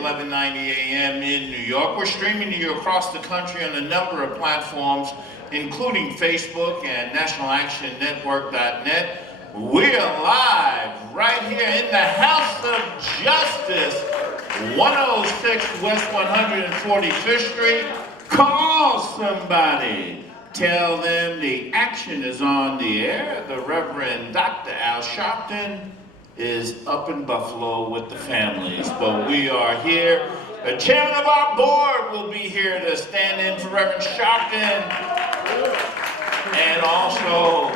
1190 AM in New York. We're streaming to you across the country on a number of platforms, including Facebook and nationalactionnetwork.net. We're live right here in the House of Justice, 106 West 145th Street. Call somebody. Tell them the action is on the air. The Reverend Dr. Al Sharpton is up in Buffalo with the families, but we are here. The chairman of our board will be here to stand in for Reverend Sharpton, and also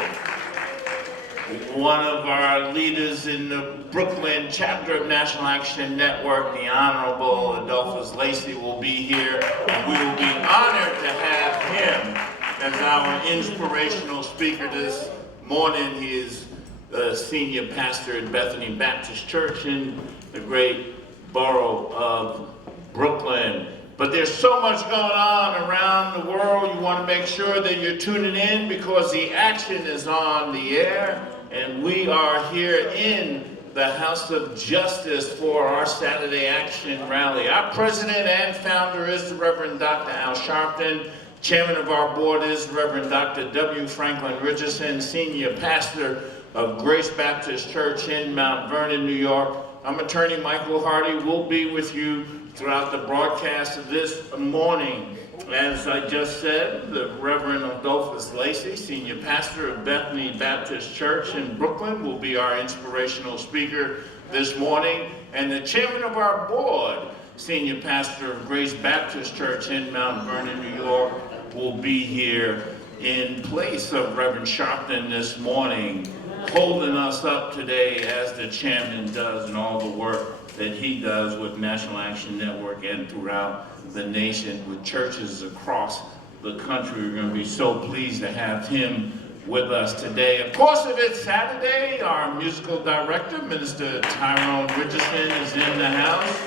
one of our leaders in the Brooklyn chapter of National Action Network, the Honorable Adolphus Lacey, will be here, and we will be honored to have him as our inspirational speaker this morning. He is the senior pastor at Bethany Baptist Church in the great borough of Brooklyn. But there's so much going on around the world. You want to make sure that you're tuning in because the action is on the air, and we are here in the House of Justice for our Saturday Action Rally. Our president and founder is the Reverend Dr. Al Sharpton. Chairman of our board is Reverend Dr. W. Franklin Richardson, senior pastor of Grace Baptist Church in Mount Vernon, New York. I'm Attorney Michael Hardy. We'll be with you throughout the broadcast of this morning. As I just said, the Reverend Adolphus Lacey, senior pastor of Bethany Baptist Church in Brooklyn, will be our inspirational speaker this morning. And the chairman of our board, senior pastor of Grace Baptist Church in Mount Vernon, New York, will be here in place of Reverend Sharpton this morning, holding us up today as the chairman does and all the work that he does with National Action Network and throughout the nation with churches across the country. We're going to be so pleased to have him with us today. Of course, if it's Saturday, our musical director, Minister Tyrone Richardson, is in the house.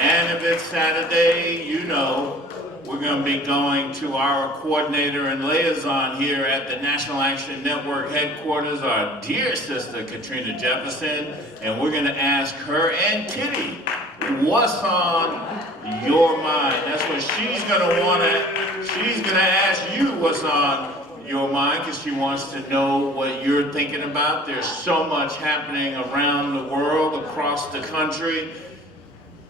And if it's Saturday, you know, we're going to be going to our coordinator and liaison here at the National Action Network headquarters, our dear sister, Katrina Jefferson, and we're going to ask her and Kitty, what's on your mind? That's what she's going to want to, she's going to ask you what's on your mind because she wants to know what you're thinking about. There's so much happening around the world, across the country,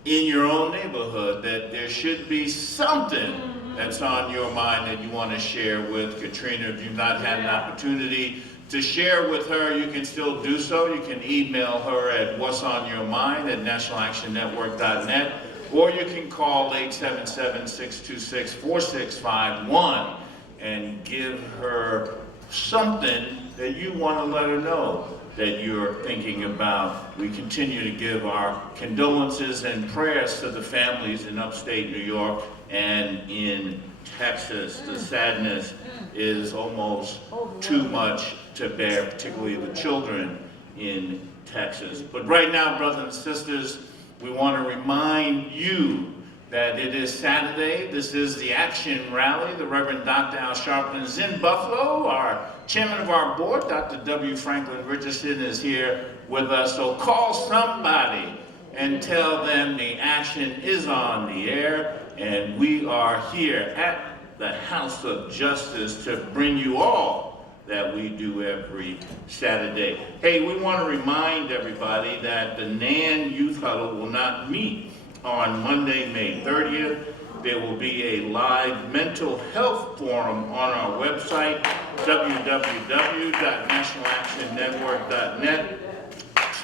in your own neighborhood, that there should be something that's on your mind that you want to share with Katrina. If you've not had an opportunity to share with her, you can still do so. You can email her at what'sonyourmind@nationalactionnetwork.net, or you can call 877-626-4651 and give her something that you want to let her know that you're thinking about. We continue to give our condolences and prayers to the families in upstate New York and in Texas. The sadness is almost too much to bear, particularly the children in Texas. But right now, brothers and sisters, we want to remind you that it is Saturday. This is the Action Rally. The Reverend Dr. Al Sharpton is in Buffalo. Our chairman of our board, Dr. W. Franklin Richardson, is here with us. So call somebody and tell them the action is on the air, and we are here at the House of Justice to bring you all that we do every Saturday. Hey, we want to remind everybody that the NAN Youth Huddle will not meet on Monday, May 30th. There will be a live mental health forum on our website, www.nationalactionnetwork.net,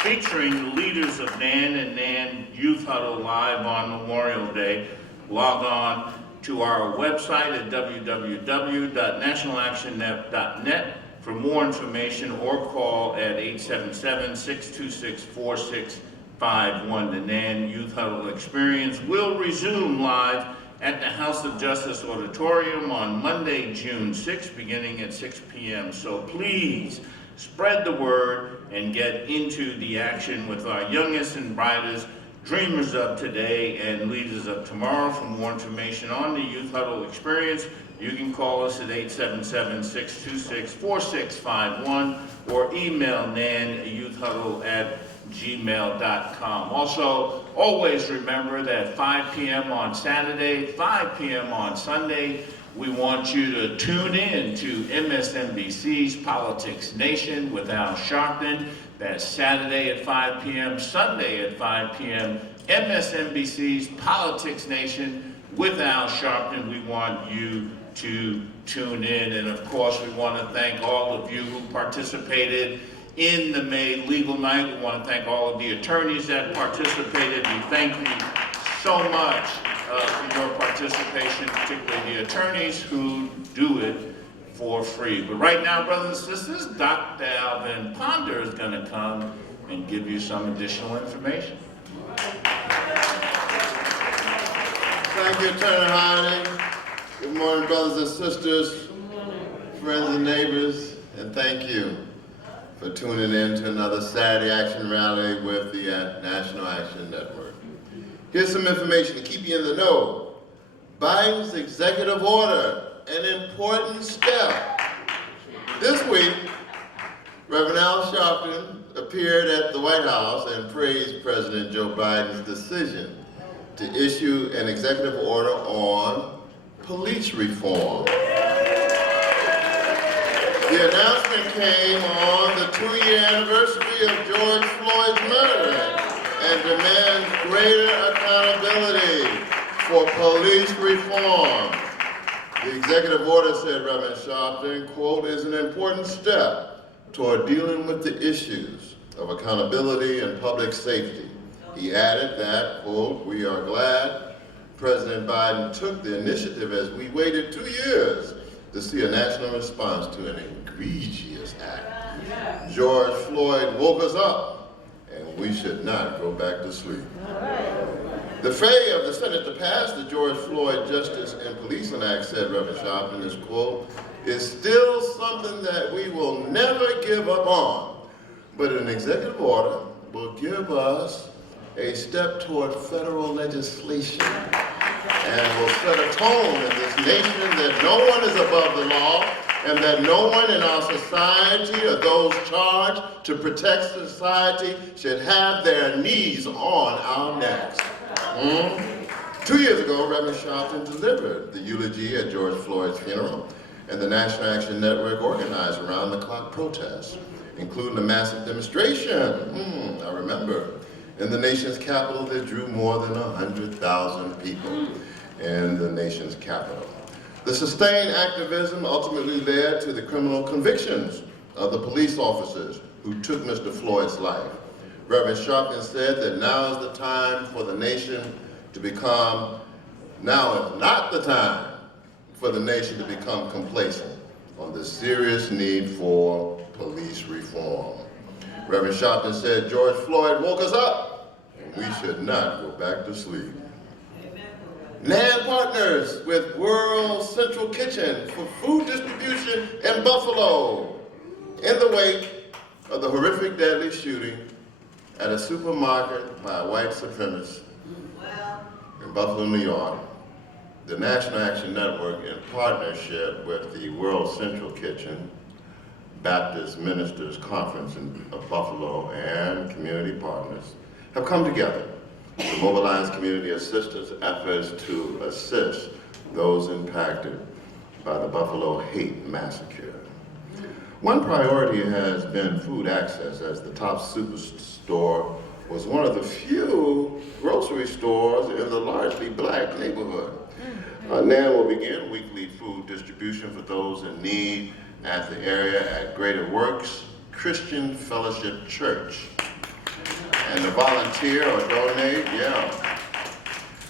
featuring the leaders of NAN and NAN Youth Huddle live on Memorial Day. Log on to our website at www.nationalactionnetwork.net for more information, or call at 877-626-4651. The NAN Youth Huddle experience will resume live at the House of Justice Auditorium on Monday, June 6th, beginning at 6 p.m. So please spread the word and get into the action with our youngest and brightest dreamers of today and leaders of tomorrow. For more information on the Youth Huddle experience, You can call us at 877-626-4651 or email nanYouthHuddle@gmail.com. Also, always remember that 5 p.m. on Saturday, 5 p.m. on Sunday, we want you to tune in to MSNBC's Politics Nation with Al Sharpton. That's Saturday at 5 p.m., Sunday at 5 p.m., MSNBC's Politics Nation with Al Sharpton. We want you to tune in. And of course, we want to thank all of you who participated in the May Legal Night. We want to thank all of the attorneys that participated. We thank you so much for your participation, particularly the attorneys who do it for free. But right now, brothers and sisters, Dr. Alvin Ponder is going to come and give you some additional information. Thank you, Attorney Harding. Good morning, brothers and sisters, friends and neighbors, and thank you for tuning in to another Saturday Action Rally with the National Action Network. Here's some information to keep you in the know. Biden's executive order, an important step. This week, Reverend Al Sharpton appeared at the White House and praised President Joe Biden's decision to issue an executive order on police reform. The announcement came on the 2-year anniversary of George Floyd's murder and demands greater accountability for police reform. The executive order, said Reverend Sharpton, quote, is an important step toward dealing with the issues of accountability and public safety. He added that, quote, we are glad President Biden took the initiative as we waited 2 years to see a national response to an egregious act. George Floyd woke us up, and we should not go back to sleep. The failure of the Senate to pass the George Floyd Justice and Policing Act, said Reverend Sharpton, this quote, is still something that we will never give up on, but an executive order will give us a step toward federal legislation and will set a tone in this nation that no one is above the law and that no one in our society or those charged to protect society should have their knees on our necks. 2 years ago, Reverend Sharpton delivered the eulogy at George Floyd's funeral, and the National Action Network organized around-the-clock protests, including a massive demonstration, I remember, in the nation's capital that drew more than 100,000 people in the nation's capital. The sustained activism ultimately led to the criminal convictions of the police officers who took Mr. Floyd's life. Reverend Sharpton said that now is the time for the nation to become, now is not the time for the nation to become complacent on the serious need for police reform. Reverend Sharpton said George Floyd woke us up, and we should not go back to sleep. NAN partners with World Central Kitchen for food distribution in Buffalo in the wake of the horrific deadly shooting at a supermarket by a white supremacist in Buffalo, New York. The National Action Network, in partnership with the World Central Kitchen, Baptist Ministers Conference of Buffalo, and community partners, have come together to mobilize community assistance efforts to assist those impacted by the Buffalo hate massacre. One priority has been food access, as the Top Superstore was one of the few grocery stores in the largely black neighborhood. NAN will begin weekly food distribution for those in need at the area at Greater Works Christian Fellowship Church. And to volunteer or donate,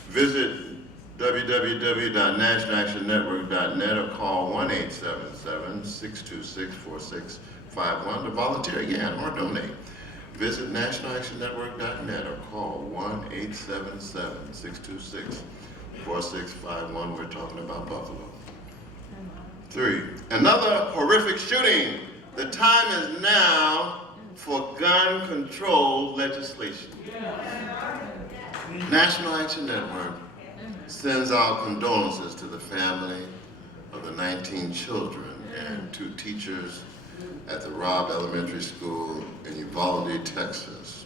visit www.nationalactionnetwork.net or call 1-877-626-4651 to volunteer again or donate. Visit nationalactionnetwork.net or call 1-877-626-4651. We're talking about Buffalo. 3, another horrific shooting. The time is now for gun control legislation. National Action Network sends our condolences to the family of the 19 children and 2 teachers at the Robb Elementary School in Uvalde, Texas.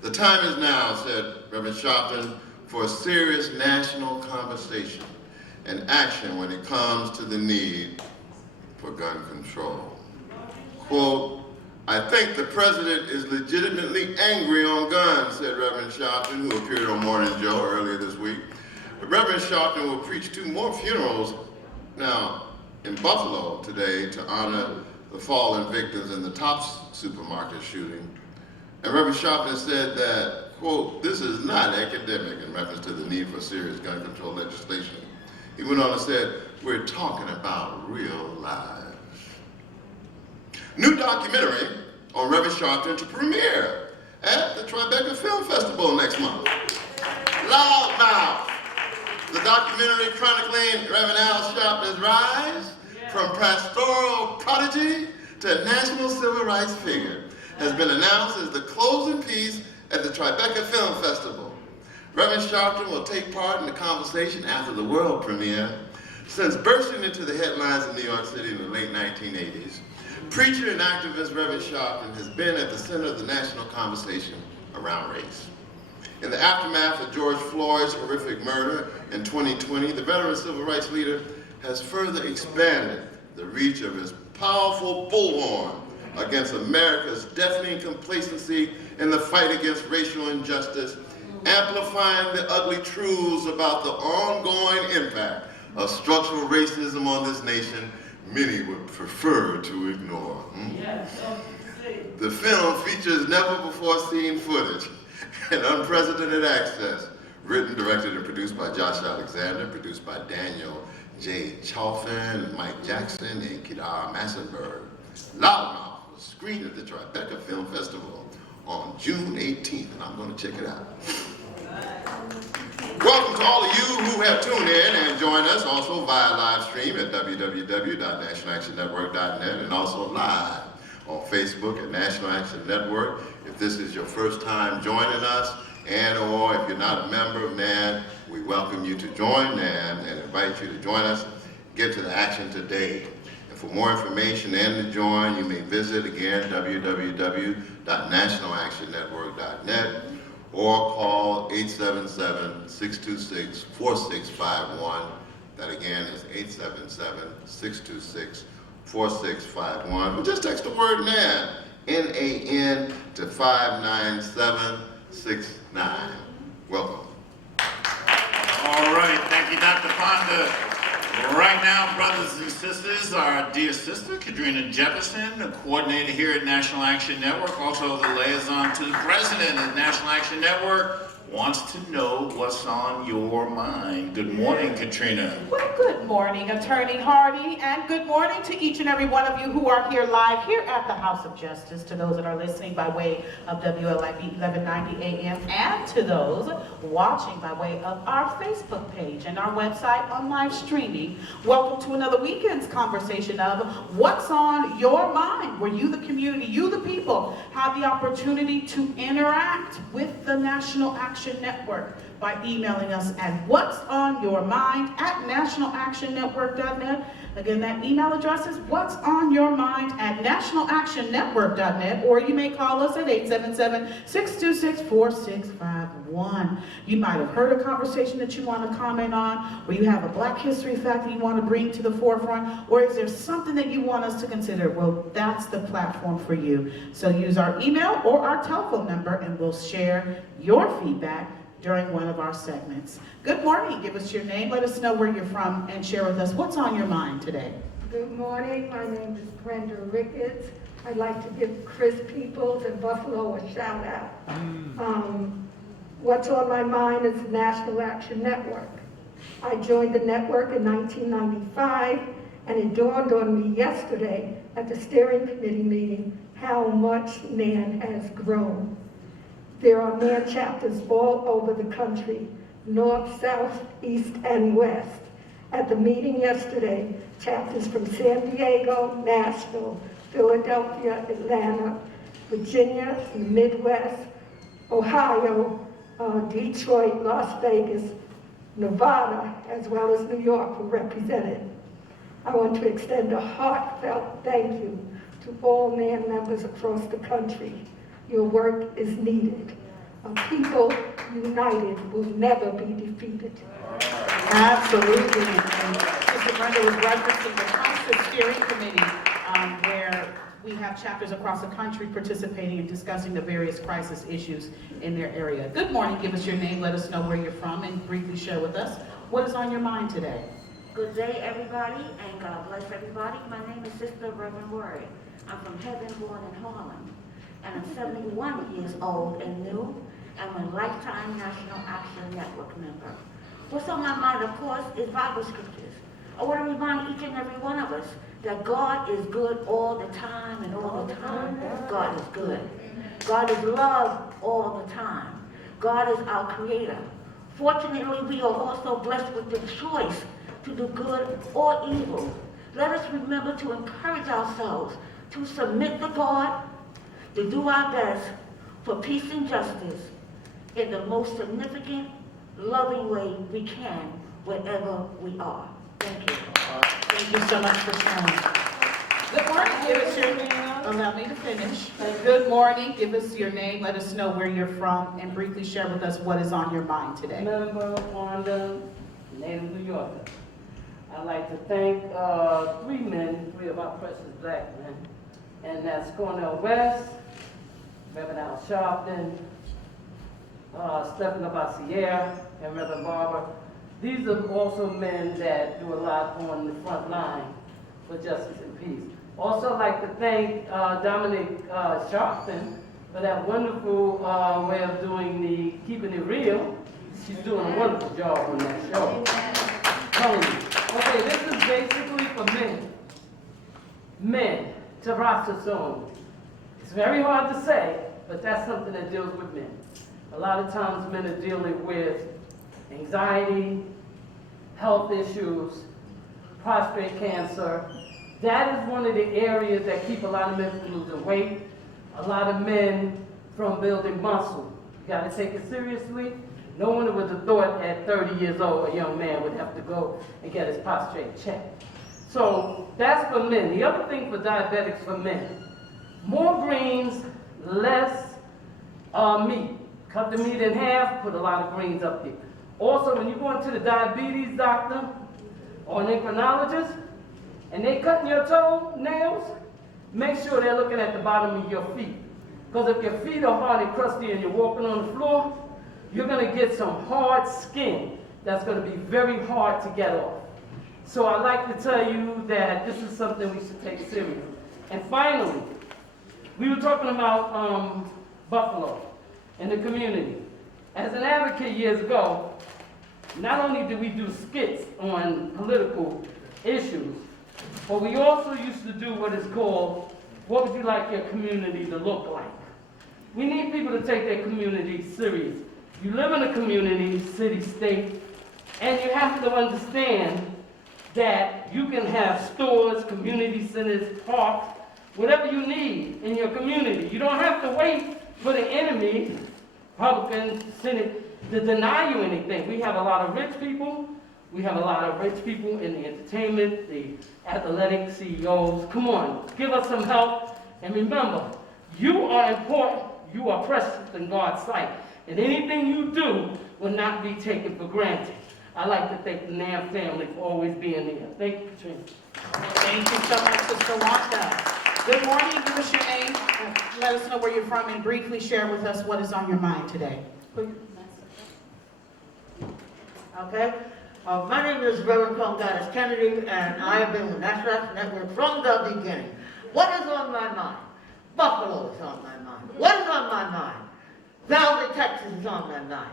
The time is now, said Reverend Sharpton, for a serious national conversation and action when it comes to the need for gun control. Quote, I think the president is legitimately angry on guns, said Reverend Sharpton, who appeared on Morning Joe earlier this week. But Reverend Sharpton will preach 2 more funerals now in Buffalo today to honor the fallen victims in the Tops supermarket shooting. And Reverend Sharpton said that, quote, this is not academic in reference to the need for serious gun control legislation. He went on and said, we're talking about real lives. New documentary on Reverend Sharpton to premiere at the Tribeca Film Festival next month. Loudmouth, the documentary chronicling Reverend Al Sharpton's rise from pastoral prodigy to national civil rights figure, has been announced as the closing piece at the Tribeca Film Festival. Reverend Sharpton will take part in the conversation after the world premiere. Since bursting into the headlines in New York City in the late 1980s, preacher and activist Reverend Sharpton has been at the center of the national conversation around race. In the aftermath of George Floyd's horrific murder in 2020, the veteran civil rights leader has further expanded the reach of his powerful bullhorn against America's deafening complacency in the fight against racial injustice, amplifying the ugly truths about the ongoing impact of structural racism on this nation many would prefer to ignore. The film features never-before-seen footage and unprecedented access, written, directed, and produced by Josh Alexander, produced by Daniel J. Chalfin, Mike Jackson, and Kedar Massenberg. Loudmouth was screened at the Tribeca Film Festival on June 18th, and I'm going to check it out. Welcome to all of you who have tuned in and joined us also via live stream at www.nationalactionnetwork.net and also live on Facebook at National Action Network. If this is your first time joining us, and or if you're not a member of NAN, we welcome you to join NAN and invite you to join us. Get to the action today. And for more information and to join, you may visit again www.nationalactionnetwork.net or call 877-626-4651. That again is 877-626-4651. Or just text the word NAN, N-A-N, to 59769. Welcome. All right, thank you, Dr. Ponda. Right now, brothers and sisters, our dear sister, Kadrina Jefferson, a coordinator here at National Action Network, also the liaison to the president of National Action Network, wants to know what's on your mind. Good morning, Katrina. Well, good morning, Attorney Hardy, and good morning to each and every one of you who are here live here at the House of Justice, to those that are listening by way of WLIB 1190 AM, and to those watching by way of our Facebook page and our website on live streaming. Welcome to another weekend's conversation of What's on Your Mind, where you, the community, you, the people, have the opportunity to interact with the National Action Network by emailing us at whatsonyourmind@nationalactionnetwork.net. Again, that email address is whatsonyourmind@nationalactionnetwork.net, or you may call us at 877-626-4651. You might have heard a conversation that you want to comment on, or you have a Black history fact that you want to bring to the forefront, or is there something that you want us to consider? Well, that's the platform for you. So use our email or our telephone number, and we'll share your feedback during one of our segments. Good morning. Give us your name, let us know where you're from, and share with us what's on your mind today. Good morning. My name is Brenda Ricketts. I'd like to give Chris Peoples in Buffalo a shout out. What's on my mind is the National Action Network. I joined the network in 1995, and it dawned on me yesterday at the steering committee meeting how much NAN has grown. There are NAN chapters all over the country, north, south, east, and west. At the meeting yesterday, chapters from San Diego, Nashville, Philadelphia, Atlanta, Virginia, the Midwest, Ohio, Detroit, Las Vegas, Nevada, as well as New York were represented. I want to extend a heartfelt thank you to all NAN members across the country. Your work is needed. A people united will never be defeated. Absolutely. And Mr. Brenda was referencing the Council Steering Committee, where we have chapters across the country participating and discussing the various crisis issues in their area. Good morning. Give us your name, let us know where you're from, and briefly share with us what is on your mind today. Good day, everybody, and God bless everybody. My name is Sister Reverend Word. I'm from Heaven, born in Harlem, and I'm 71 years old and new. I'm a lifetime National Action Network member. What's on my mind, of course, is Bible scriptures. I want to remind each and every one of us that God is good all the time, and all the time, God is good. God is love all the time. God is our creator. Fortunately, we are also blessed with the choice to do good or evil. Let us remember to encourage ourselves to submit to God, to do our best for peace and justice in the most significant, loving way we can, wherever we are. Thank you. Thank you so much for sharing. Good morning. Give us your name. Allow me to finish. Good morning. Give us your name. Let us know where you're from, and briefly share with us what is on your mind today. Member Wanda, native New Yorker. I'd like to thank three of our precious black men, and that's Cornel West, Reverend Al Sharpton, Stephen Abassiere, and Reverend Barber. These are also men that do a lot on the front line for justice and peace. Also like to thank Dominic Sharpton for that wonderful way of doing the Keeping It Real. She's doing a wonderful job on that show. Telling you. Okay, this is basically for men. Men, testosterone. It's very hard to say, but that's something that deals with men. A lot of times men are dealing with anxiety, health issues, prostate cancer. That is one of the areas that keep a lot of men from losing weight, a lot of men from building muscle. You gotta take it seriously. No one would have thought at 30 years old a young man would have to go and get his prostate checked. So that's for men. The other thing for diabetics for men, more greens, less meat. Cut the meat in half, put a lot of greens up there. Also, when you go into the diabetes doctor or an endocrinologist, and they cutting your toenails, make sure they're looking at the bottom of your feet. Because if your feet are hard and crusty and you're walking on the floor, you're going to get some hard skin that's going to be very hard to get off. So I'd like to tell you that this is something we should take serious. And finally, we were talking about Buffalo and the community. As an advocate years ago, not only did we do skits on political issues, but we also used to do what is called, what would you like your community to look like? We need people to take their community serious. You live in a community, city, state, and you have to understand that you can have stores, community centers, parks, whatever you need in your community. You don't have to wait for the enemy, Republican, Senate, to deny you anything. We have a lot of rich people. We have a lot of rich people in the entertainment, the athletic CEOs. Come on, give us some help. And remember, you are important. You are precious in God's sight. And anything you do will not be taken for granted. I'd like to thank the NAM family for always being there. Thank you, Katrina. Thank you so much, Sister Wanda. Good morning. Give us your name. Let us know where you're from, and briefly share with us what is on your mind today. Okay. My name is Reverend Congatis Kennedy, and I have been with National Action Network from the beginning. What is on my mind? Buffalo is on my mind. What is on my mind? Valley, Texas is on my mind.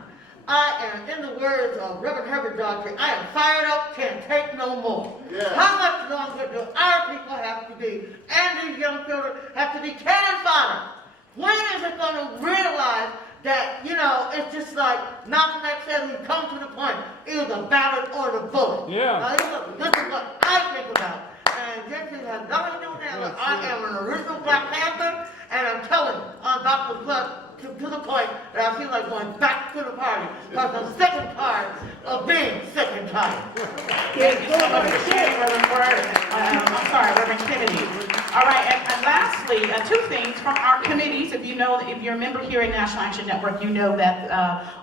I am, in the words of Reverend Herbert Daughtry, I am fired up, can't take no more. Yeah. How much longer do our people have to be, and these young children have to be cannon fodder? When is it going to realize that, you know, it's just like Malcolm X said, we've come to the point, either the ballot or the bullet. Yeah. Now, this is what I think about. And this has nothing to do with that. I am an original Black Panther, and I'm telling you, on Dr. Blood, to the point that I feel like going back to the party because I'm sick and tired of being sick and tired. Thank you so much for sharing, Reverend Word. I'm sorry, Reverend Kennedy. All right, and lastly, two things from our committees. If you're a member here at National Action Network, you know that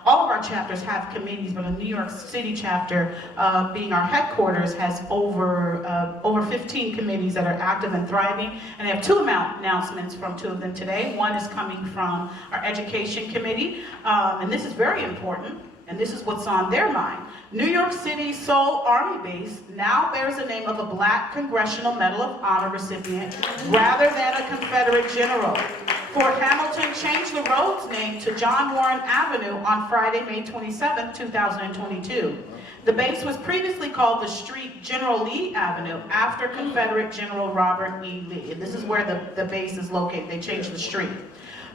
all of our chapters have committees, but the New York City chapter, being our headquarters, has over 15 committees that are active and thriving. And I have two announcements from two of them today. One is coming from our Education Committee, and this is very important. And this is what's on their mind. New York City's sole Army base now bears the name of a Black Congressional Medal of Honor recipient rather than a Confederate general. Fort Hamilton changed the road's name to John Warren Avenue on Friday, May 27, 2022. The base was previously called the street General Lee Avenue after Confederate General Robert E. Lee. And this is where the base is located. They changed the street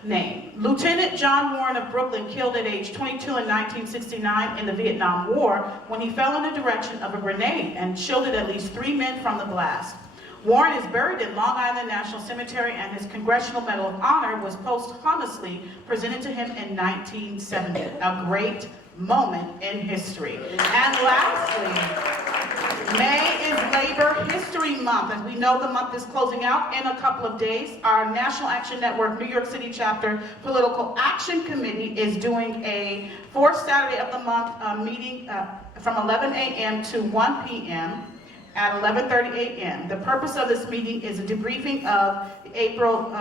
name. Lieutenant John Warren of Brooklyn, killed at age 22 in 1969 in the Vietnam War when he fell in the direction of a grenade and shielded at least 3 men from the blast. Warren is buried in Long Island National Cemetery, and his Congressional Medal of Honor was posthumously presented to him in 1970. A great moment in history. And lastly, May is Labor History Month. As we know, the month is closing out in a couple of days. Our National Action Network New York City Chapter Political Action Committee is doing a fourth Saturday of the month meeting from 11 a.m. to 1 p.m. at 11:30 a.m. The purpose of this meeting is a debriefing of the April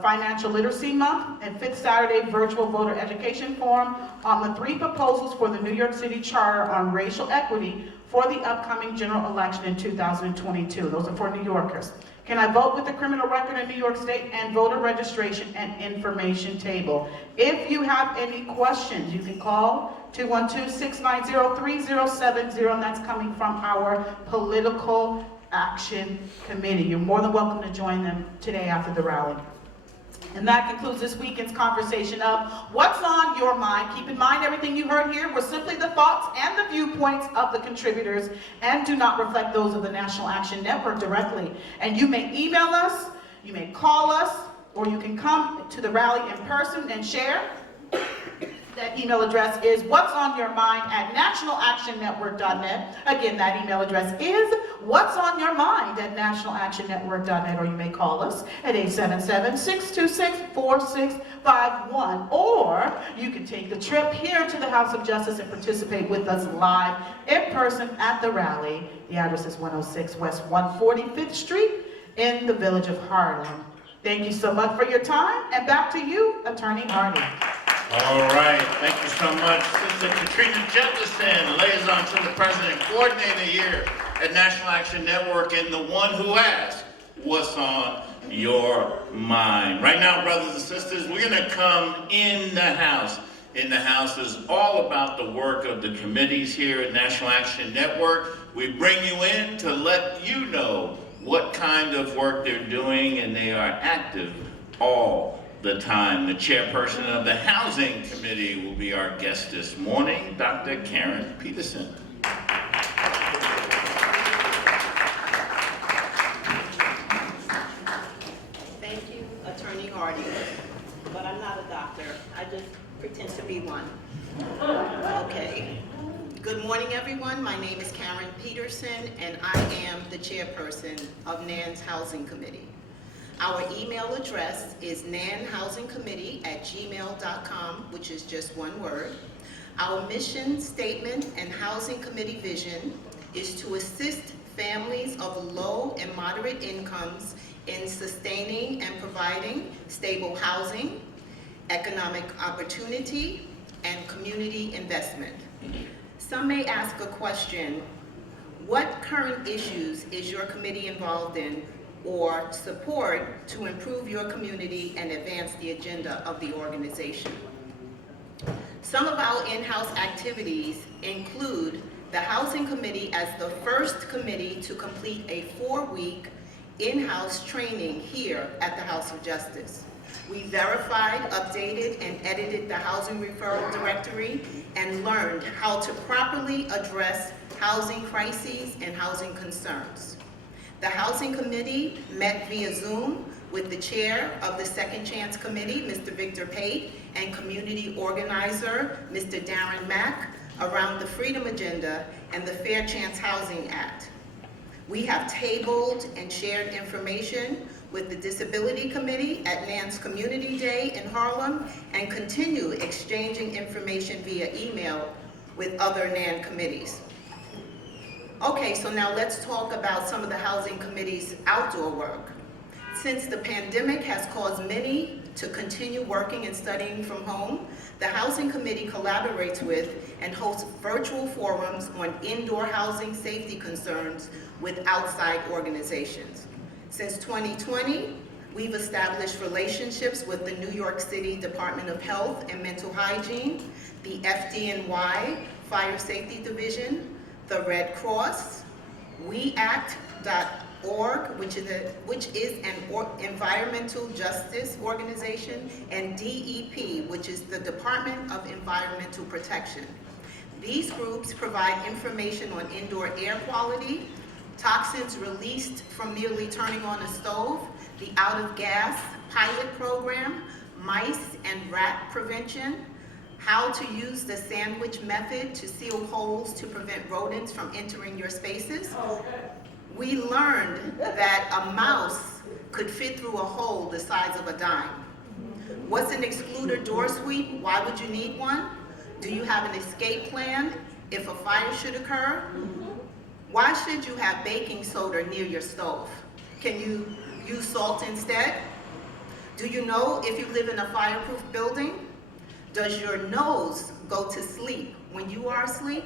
Financial Literacy Month and fifth Saturday Virtual Voter Education Forum on the 3 proposals for the New York City Charter on racial equity for the upcoming general election in 2022. Those are for New Yorkers. Can I vote with the criminal record in New York State and voter registration and information table? If you have any questions, you can call 212-690-3070, and that's coming from our Political Action Committee. You're more than welcome to join them today after the rally. And that concludes this weekend's conversation of What's on Your Mind. Keep in mind, everything you heard here were simply the thoughts and the viewpoints of the contributors and do not reflect those of the National Action Network directly. And you may email us, you may call us, or you can come to the rally in person and share. That email address is whatsonyourmind@nationalactionnetwork.net. Again, that email address is whatsonyourmind@nationalactionnetwork.net, or you may call us at 877-626-4651, or you can take the trip here to the House of Justice and participate with us live in person at the rally. The address is 106 West 145th Street in the village of Harlem. Thank you so much for your time, and back to you, Attorney Hardy. All right, thank you so much. Sister Katrina Jefferson, liaison to the president, coordinator here at National Action Network, and the one who asked, what's on your mind? Right now, brothers and sisters, we're gonna come in the house. In the house is all about the work of the committees here at National Action Network. We bring you in to let you know what kind of work they're doing, and they are active all the time. The chairperson of the Housing Committee will be our guest this morning, Dr. Karen Peterson. Thank you, Attorney Hardy, but I'm not a doctor. I just pretend to be one. Okay. Good morning, everyone. My name is Karen Peterson, and I am the chairperson of NAN's Housing Committee. Our email address is nanhousingcommittee@gmail.com, which is just one word. Our mission statement and Housing Committee vision is to assist families of low and moderate incomes in sustaining and providing stable housing, economic opportunity, and community investment. Some may ask a question, what current issues is your committee involved in or support to improve your community and advance the agenda of the organization? Some of our in-house activities include the Housing Committee as the first committee to complete a 4-week in-house training here at the House of Justice. We verified, updated, and edited the Housing Referral Directory and learned how to properly address housing crises and housing concerns. The Housing Committee met via Zoom with the chair of the Second Chance Committee, Mr. Victor Pate, and community organizer, Mr. Darren Mack, around the Freedom Agenda and the Fair Chance Housing Act. We have tabled and shared information with the Disability Committee at NAN's Community Day in Harlem and continue exchanging information via email with other NAN committees. Okay, so now let's talk about some of the Housing Committee's outdoor work. Since the pandemic has caused many to continue working and studying from home, the Housing Committee collaborates with and hosts virtual forums on indoor housing safety concerns with outside organizations. Since 2020, we've established relationships with the New York City Department of Health and Mental Hygiene, the FDNY Fire Safety Division, the Red Cross, WeAct.org, which is an environmental justice organization, and DEP, which is the Department of Environmental Protection. These groups provide information on indoor air quality, toxins released from merely turning on a stove, the out-of-gas pilot program, mice and rat prevention, how to use the sandwich method to seal holes to prevent rodents from entering your spaces. We learned that a mouse could fit through a hole the size of a dime. What's an excluder door sweep? Why would you need one? Do you have an escape plan if a fire should occur? Why should you have baking soda near your stove? Can you use salt instead? Do you know if you live in a fireproof building? Does your nose go to sleep when you are asleep?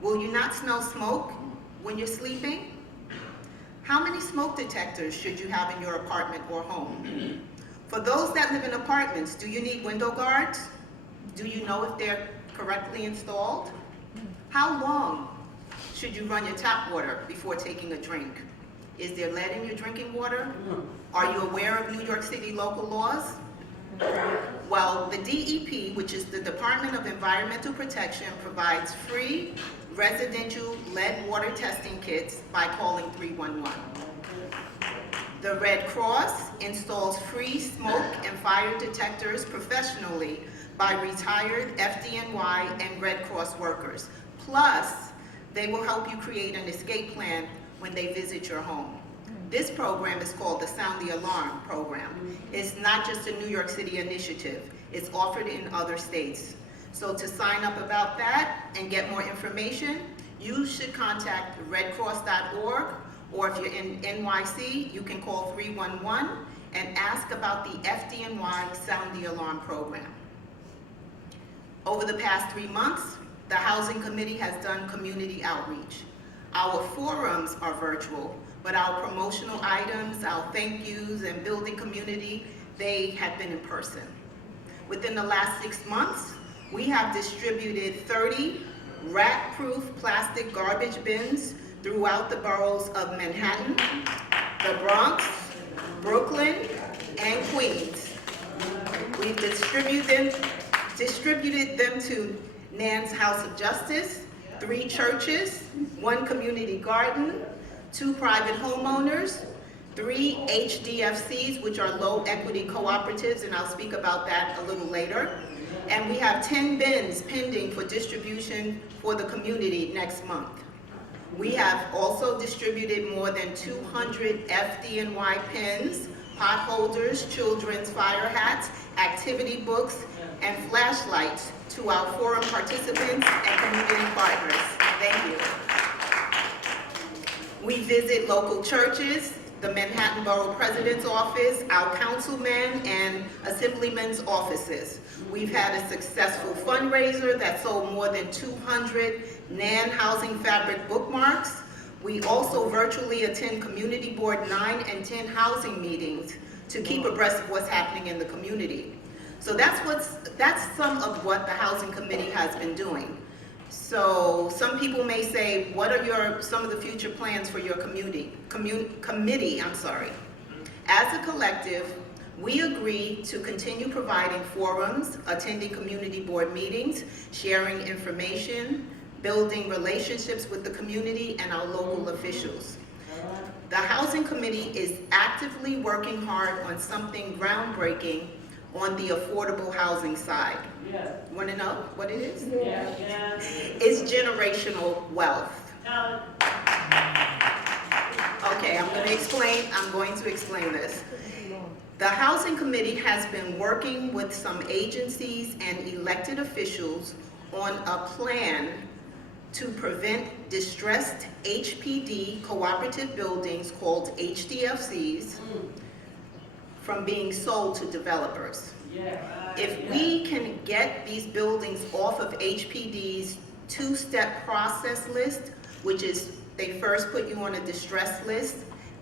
Will you not smell smoke when you're sleeping? How many smoke detectors should you have in your apartment or home? For those that live in apartments, do you need window guards? Do you know if they're correctly installed? How long should you run your tap water before taking a drink? Is there lead in your drinking water? Are you aware of New York City local laws? Well, the DEP, which is the Department of Environmental Protection, provides free residential lead water testing kits by calling 311. The Red Cross installs free smoke and fire detectors professionally by retired FDNY and Red Cross workers. Plus, they will help you create an escape plan when they visit your home. This program is called the Sound the Alarm program. It's not just a New York City initiative. It's offered in other states. So to sign up about that and get more information, you should contact redcross.org, or if you're in NYC, you can call 311 and ask about the FDNY Sound the Alarm program. Over the past 3 months, the Housing Committee has done community outreach. Our forums are virtual, but our promotional items, our thank yous, and building community, they have been in person. Within the last 6 months, we have distributed 30 rat-proof plastic garbage bins throughout the boroughs of Manhattan, the Bronx, Brooklyn, and Queens. We've distributed them to NAN's House of Justice, 3 churches, 1 community garden, 2 private homeowners, 3 HDFCs, which are low equity cooperatives, and I'll speak about that a little later. And we have 10 bins pending for distribution for the community next month. We have also distributed more than 200 FDNY pins, pot holders, children's fire hats, activity books, and flashlights to our forum participants and community partners. Thank you. We visit local churches, the Manhattan Borough President's Office, our councilmen and assemblymen's offices. We've had a successful fundraiser that sold more than 200 NAN Housing Fabric bookmarks. We also virtually attend Community Board 9 and 10 housing meetings to keep abreast of what's happening in the community. So that's some of what the Housing Committee has been doing. So some people may say, what are some of the future plans for your committee? As a collective, we agree to continue providing forums, attending community board meetings, sharing information, building relationships with the community and our local officials. The Housing Committee is actively working hard on something groundbreaking on the affordable housing side. Yes. Want to know what it is? Yes. Yes. It's generational wealth. Okay, I'm going to explain this. The Housing Committee has been working with some agencies and elected officials on a plan to prevent distressed HPD cooperative buildings called HDFCs from being sold to developers. If we can get these buildings off of HPD's two-step process list, which is they first put you on a distress list,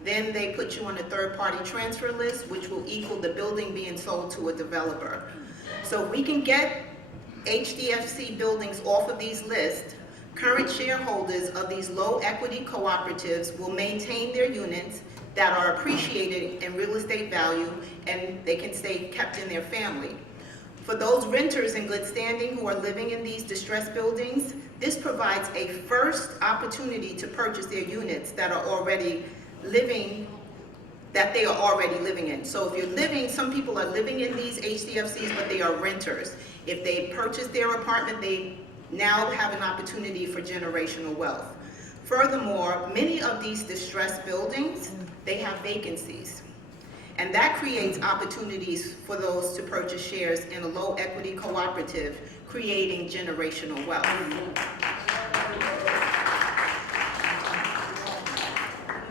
then they put you on a third-party transfer list, which will equal the building being sold to a developer. So if we can get HDFC buildings off of these lists, current shareholders of these low equity cooperatives will maintain their units that are appreciated in real estate value, and they can stay kept in their family. For those renters in good standing who are living in these distressed buildings, this provides a first opportunity to purchase their units that they are already living in. So if you're living, some people are living in these HDFCs, but they are renters. If they purchase their apartment, they now have an opportunity for generational wealth. Furthermore, many of these distressed buildings, they have vacancies. And that creates opportunities for those to purchase shares in a low equity cooperative, creating generational wealth.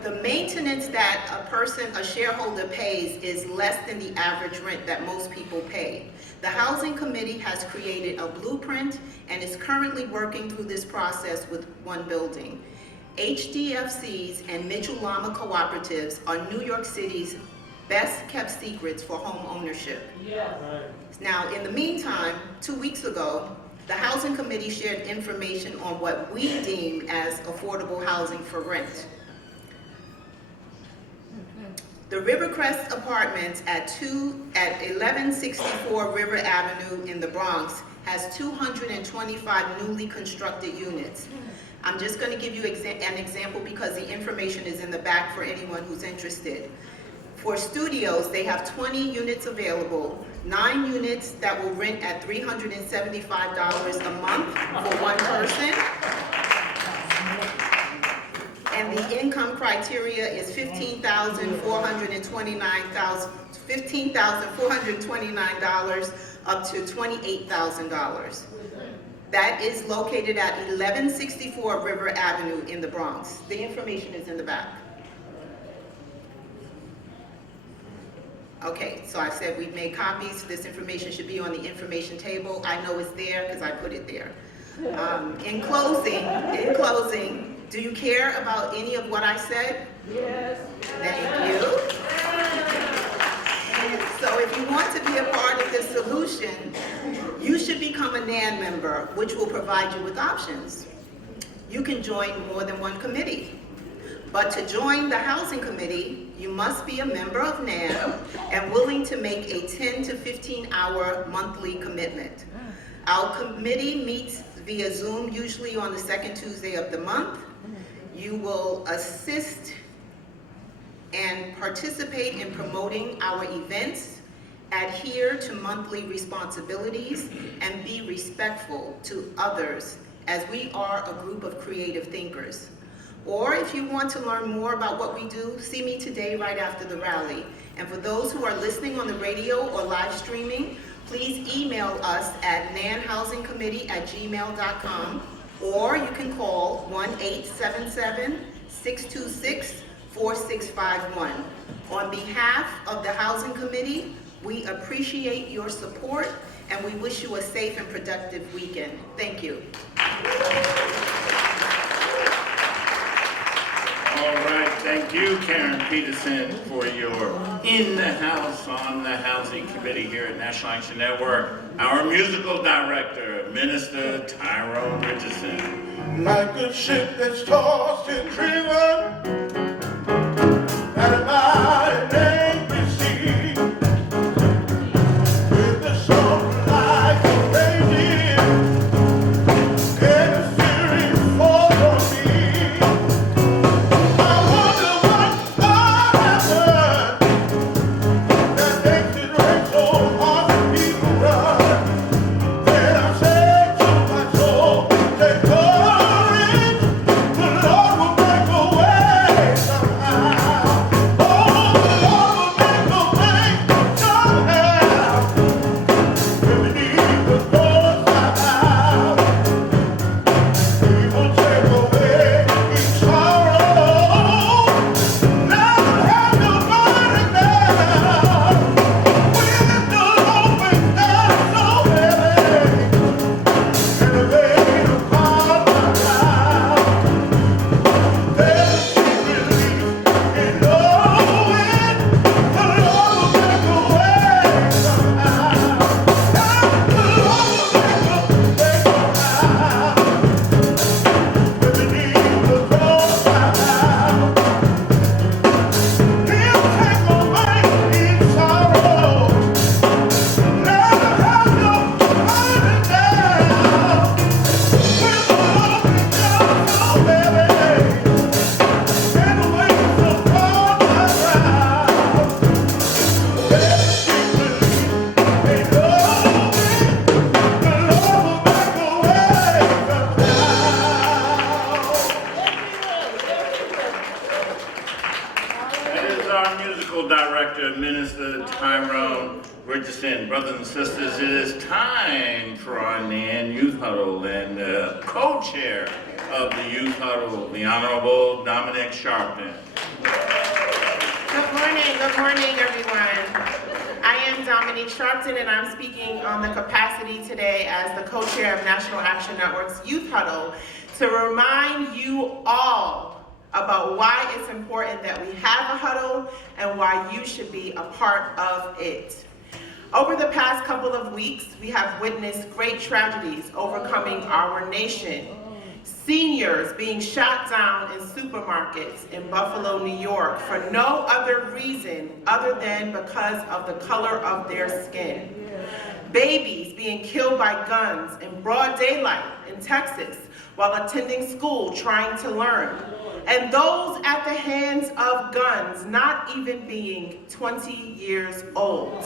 The maintenance that a shareholder pays is less than the average rent that most people pay. The Housing Committee has created a blueprint and is currently working through this process with one building. HDFCs and Mitchell Lama cooperatives are New York City's best kept secrets for home ownership. Now, in the meantime, 2 weeks ago, the Housing Committee shared information on what we deem as affordable housing for rent. The Rivercrest Apartments at 1164 River Avenue in the Bronx has 225 newly constructed units. I'm just going to give you an example because the information is in the back for anyone who's interested. For studios, they have 20 units available, 9 units that will rent at $375 a month for one person. And the income criteria is $15,429 up to $28,000. That is located at 1164 River Avenue in the Bronx. The information is in the back. Okay, so I said we've made copies. This information should be on the information table. I know it's there because I put it there. In closing, do you care about any of what I said? Yes. Thank you. So if you want to be a part of this solution, you should become a NAN member, which will provide you with options. You can join more than one committee. But to join the Housing Committee, you must be a member of NAN and willing to make a 10 to 15 hour monthly commitment. Our committee meets via Zoom, usually on the second Tuesday of the month. You will assist and participate in promoting our events, adhere to monthly responsibilities, and be respectful to others, as we are a group of creative thinkers. Or if you want to learn more about what we do, see me today right after the rally. And for those who are listening on the radio or live streaming, please email us at nanhousingcommittee@gmail.com, or you can call 1-877-626-4651. On behalf of the Housing Committee, we appreciate your support and we wish you a safe and productive weekend. Thank you. All right, thank you, Karen Peterson, for your in the house on the Housing Committee here at National Action Network. Our musical director, Minister Tyrone Richardson. Like a ship that's tossed and driven at a mighty angry sea, with the storm like a raging, and the fury falls on me. I wonder what God has done that makes it rain so hard. Peterson. Brothers and sisters, it is time for our NAN Youth Huddle, and co-chair of the Youth Huddle, the Honorable Dominic Sharpton. Good morning, everyone. I am Dominique Sharpton, and I'm speaking on the capacity today as the co-chair of National Action Network's Youth Huddle to remind you all about why it's important that we have a huddle and why you should be a part of it. Over the past couple of weeks, we have witnessed great tragedies overcoming our nation. Seniors being shot down in supermarkets in Buffalo, New York for no other reason other than because of the color of their skin. Babies being killed by guns in broad daylight in Texas while attending school trying to learn. And those at the hands of guns not even being 20 years old.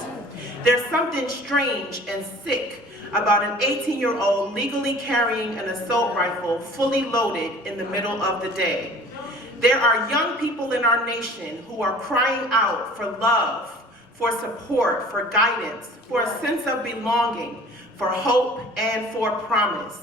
There's something strange and sick about an 18-year-old legally carrying an assault rifle fully loaded in the middle of the day. There are young people in our nation who are crying out for love, for support, for guidance, for a sense of belonging, for hope, and for promise.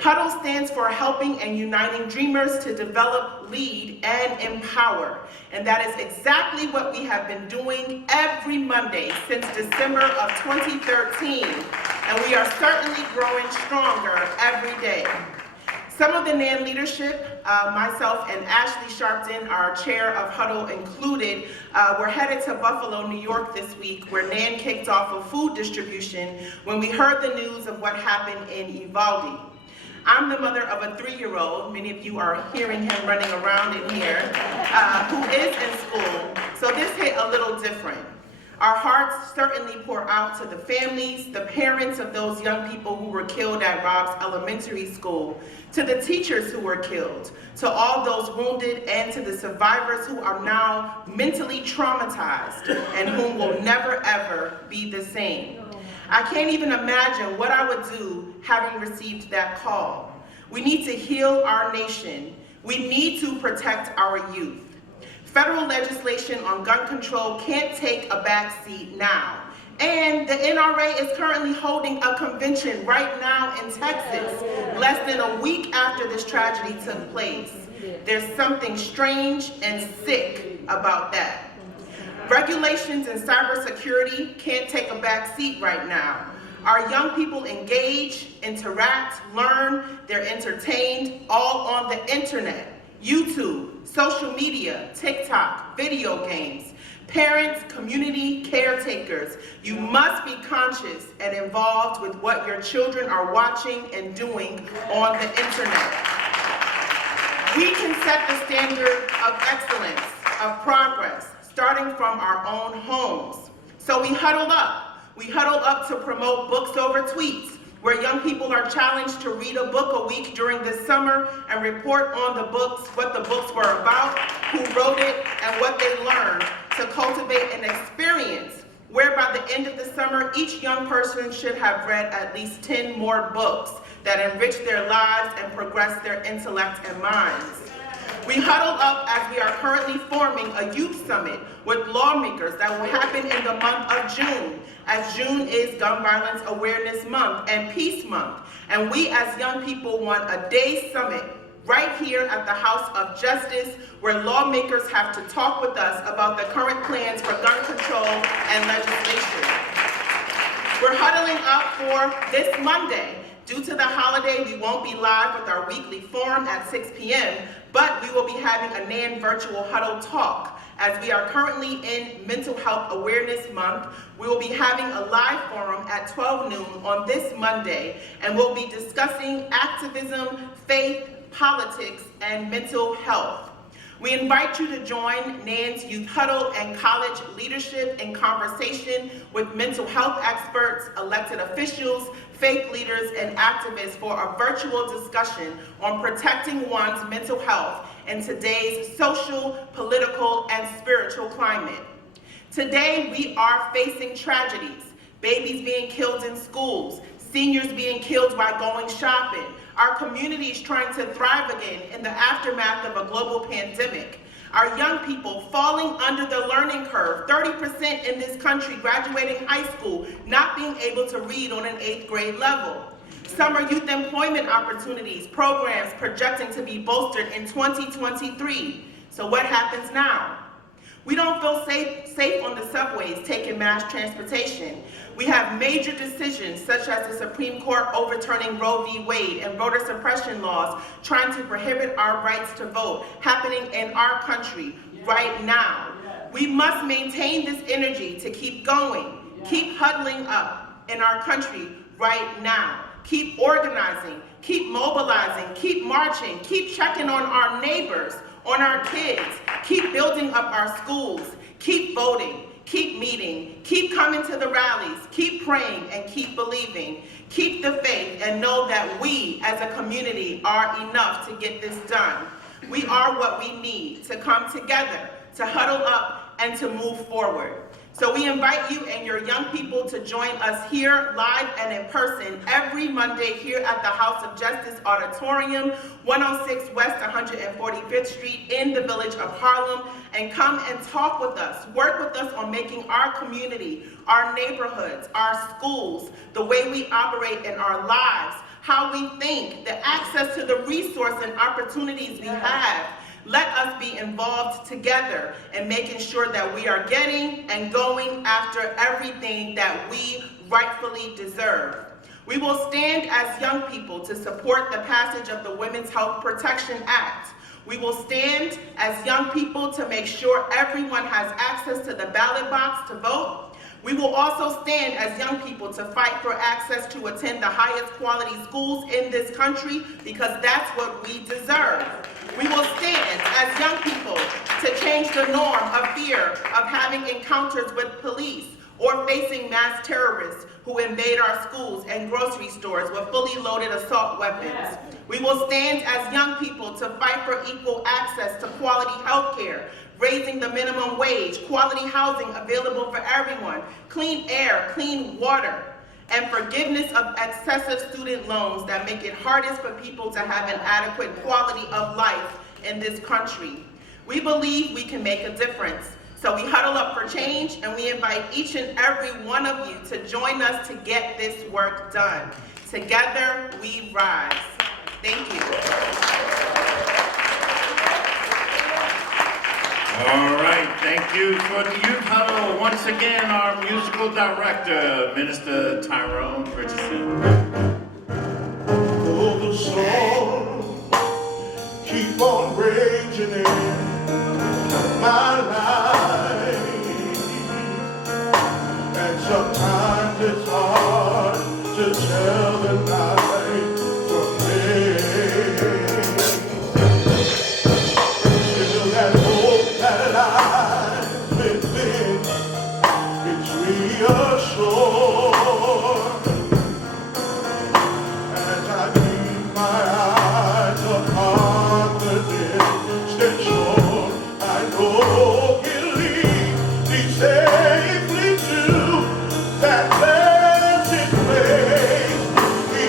Huddle stands for helping and uniting dreamers to develop, lead, and empower. And that is exactly what we have been doing every Monday since December of 2013. And we are certainly growing stronger every day. Some of the NAN leadership, myself and Ashley Sharpton, our chair of Huddle included, were headed to Buffalo, New York this week, where NAN kicked off a food distribution when we heard the news of what happened in Uvalde. I'm the mother of a 3-year-old, many of you are hearing him running around in here, who is in school, so this hit a little different. Our hearts certainly pour out to the families, the parents of those young people who were killed at Rob's Elementary School, to the teachers who were killed, to all those wounded, and to the survivors who are now mentally traumatized and whom will never ever be the same. I can't even imagine what I would do having received that call. We need to heal our nation. We need to protect our youth. Federal legislation on gun control can't take a backseat now. And the NRA is currently holding a convention right now in Texas, less than a week after this tragedy took place. There's something strange and sick about that. Regulations in cybersecurity can't take a back seat right now. Our young people engage, interact, learn, they're entertained, all on the internet, YouTube, social media, TikTok, video games. Parents, community, caretakers, you must be conscious and involved with what your children are watching and doing on the internet. We can set the standard of excellence, of progress, starting from our own homes. So we huddled up. We huddled up to promote books over tweets, where young people are challenged to read a book a week during the summer and report on the books, what the books were about, who wrote it, and what they learned, to cultivate an experience where by the end of the summer, each young person should have read at least 10 more books that enrich their lives and progress their intellect and minds. We huddled up as we are currently forming a youth summit with lawmakers that will happen in the month of June, as June is Gun Violence Awareness Month and Peace Month. And we as young people want a day summit right here at the House of Justice, where lawmakers have to talk with us about the current plans for gun control and legislation. We're huddling up for this Monday. Due to the holiday, we won't be live with our weekly forum at 6 p.m., but we will be having a NAN virtual huddle talk. As we are currently in Mental Health Awareness Month, we will be having a live forum at 12 noon on this Monday, and we'll be discussing activism, faith, politics, and mental health. We invite you to join NAN's Youth Huddle and college leadership in conversation with mental health experts, elected officials, faith leaders, and activists for a virtual discussion on protecting one's mental health in today's social, political, and spiritual climate. Today, we are facing tragedies, babies being killed in schools, seniors being killed while going shopping, our communities trying to thrive again in the aftermath of a global pandemic, Our young people falling under the learning curve, 30% in this country graduating high school, not being able to read on an 8th grade level. Summer youth employment opportunities, programs projecting to be bolstered in 2023. So what happens now? We don't feel safe on the subways taking mass transportation. We have major decisions such as the Supreme Court overturning Roe v. Wade and voter suppression laws trying to prohibit our rights to vote happening in our country right now. We must maintain this energy to keep going, keep huddling up in our country right now. Keep organizing, keep mobilizing, keep marching, keep checking on our neighbors, on our kids, keep building up our schools, keep voting, keep meeting, keep coming to the rallies, keep praying and keep believing. Keep the faith and know that we as a community are enough to get this done. We are what we need to come together, to huddle up and to move forward. So we invite you and your young people to join us here live and in person every Monday here at the House of Justice Auditorium, 106 West 145th Street in the village of Harlem, and come and talk with us, work with us on making our community, our neighborhoods, our schools, the way we operate in our lives, how we think, the access to the resource and opportunities we have. Let us be involved together in making sure that we are getting and going after everything that we rightfully deserve. We will stand as young people to support the passage of the Women's Health Protection Act. We will stand as young people to make sure everyone has access to the ballot box to vote. We will also stand as young people to fight for access to attend the highest quality schools in this country because that's what we deserve. We will stand as young people to change the norm of fear of having encounters with police or facing mass terrorists who invade our schools and grocery stores with fully loaded assault weapons. We will stand as young people to fight for equal access to quality health care, raising the minimum wage, quality housing available for everyone, clean air, clean water, and forgiveness of excessive student loans that make it hardest for people to have an adequate quality of life in this country. We believe we can make a difference. So we huddle up for change, and we invite each and every one of you to join us to get this work done. Together, we rise. Thank you. All right, thank you for the youth huddle. Once again, our musical director, Minister Tyrone Richardson. Oh, the storm keep on raging in my life, and sometimes it's hard to tell the night from day. Still that hope that lies within, it's reassured as I keep my eyes upon the distant shore. I know he'll lead me safely to that blessed place. He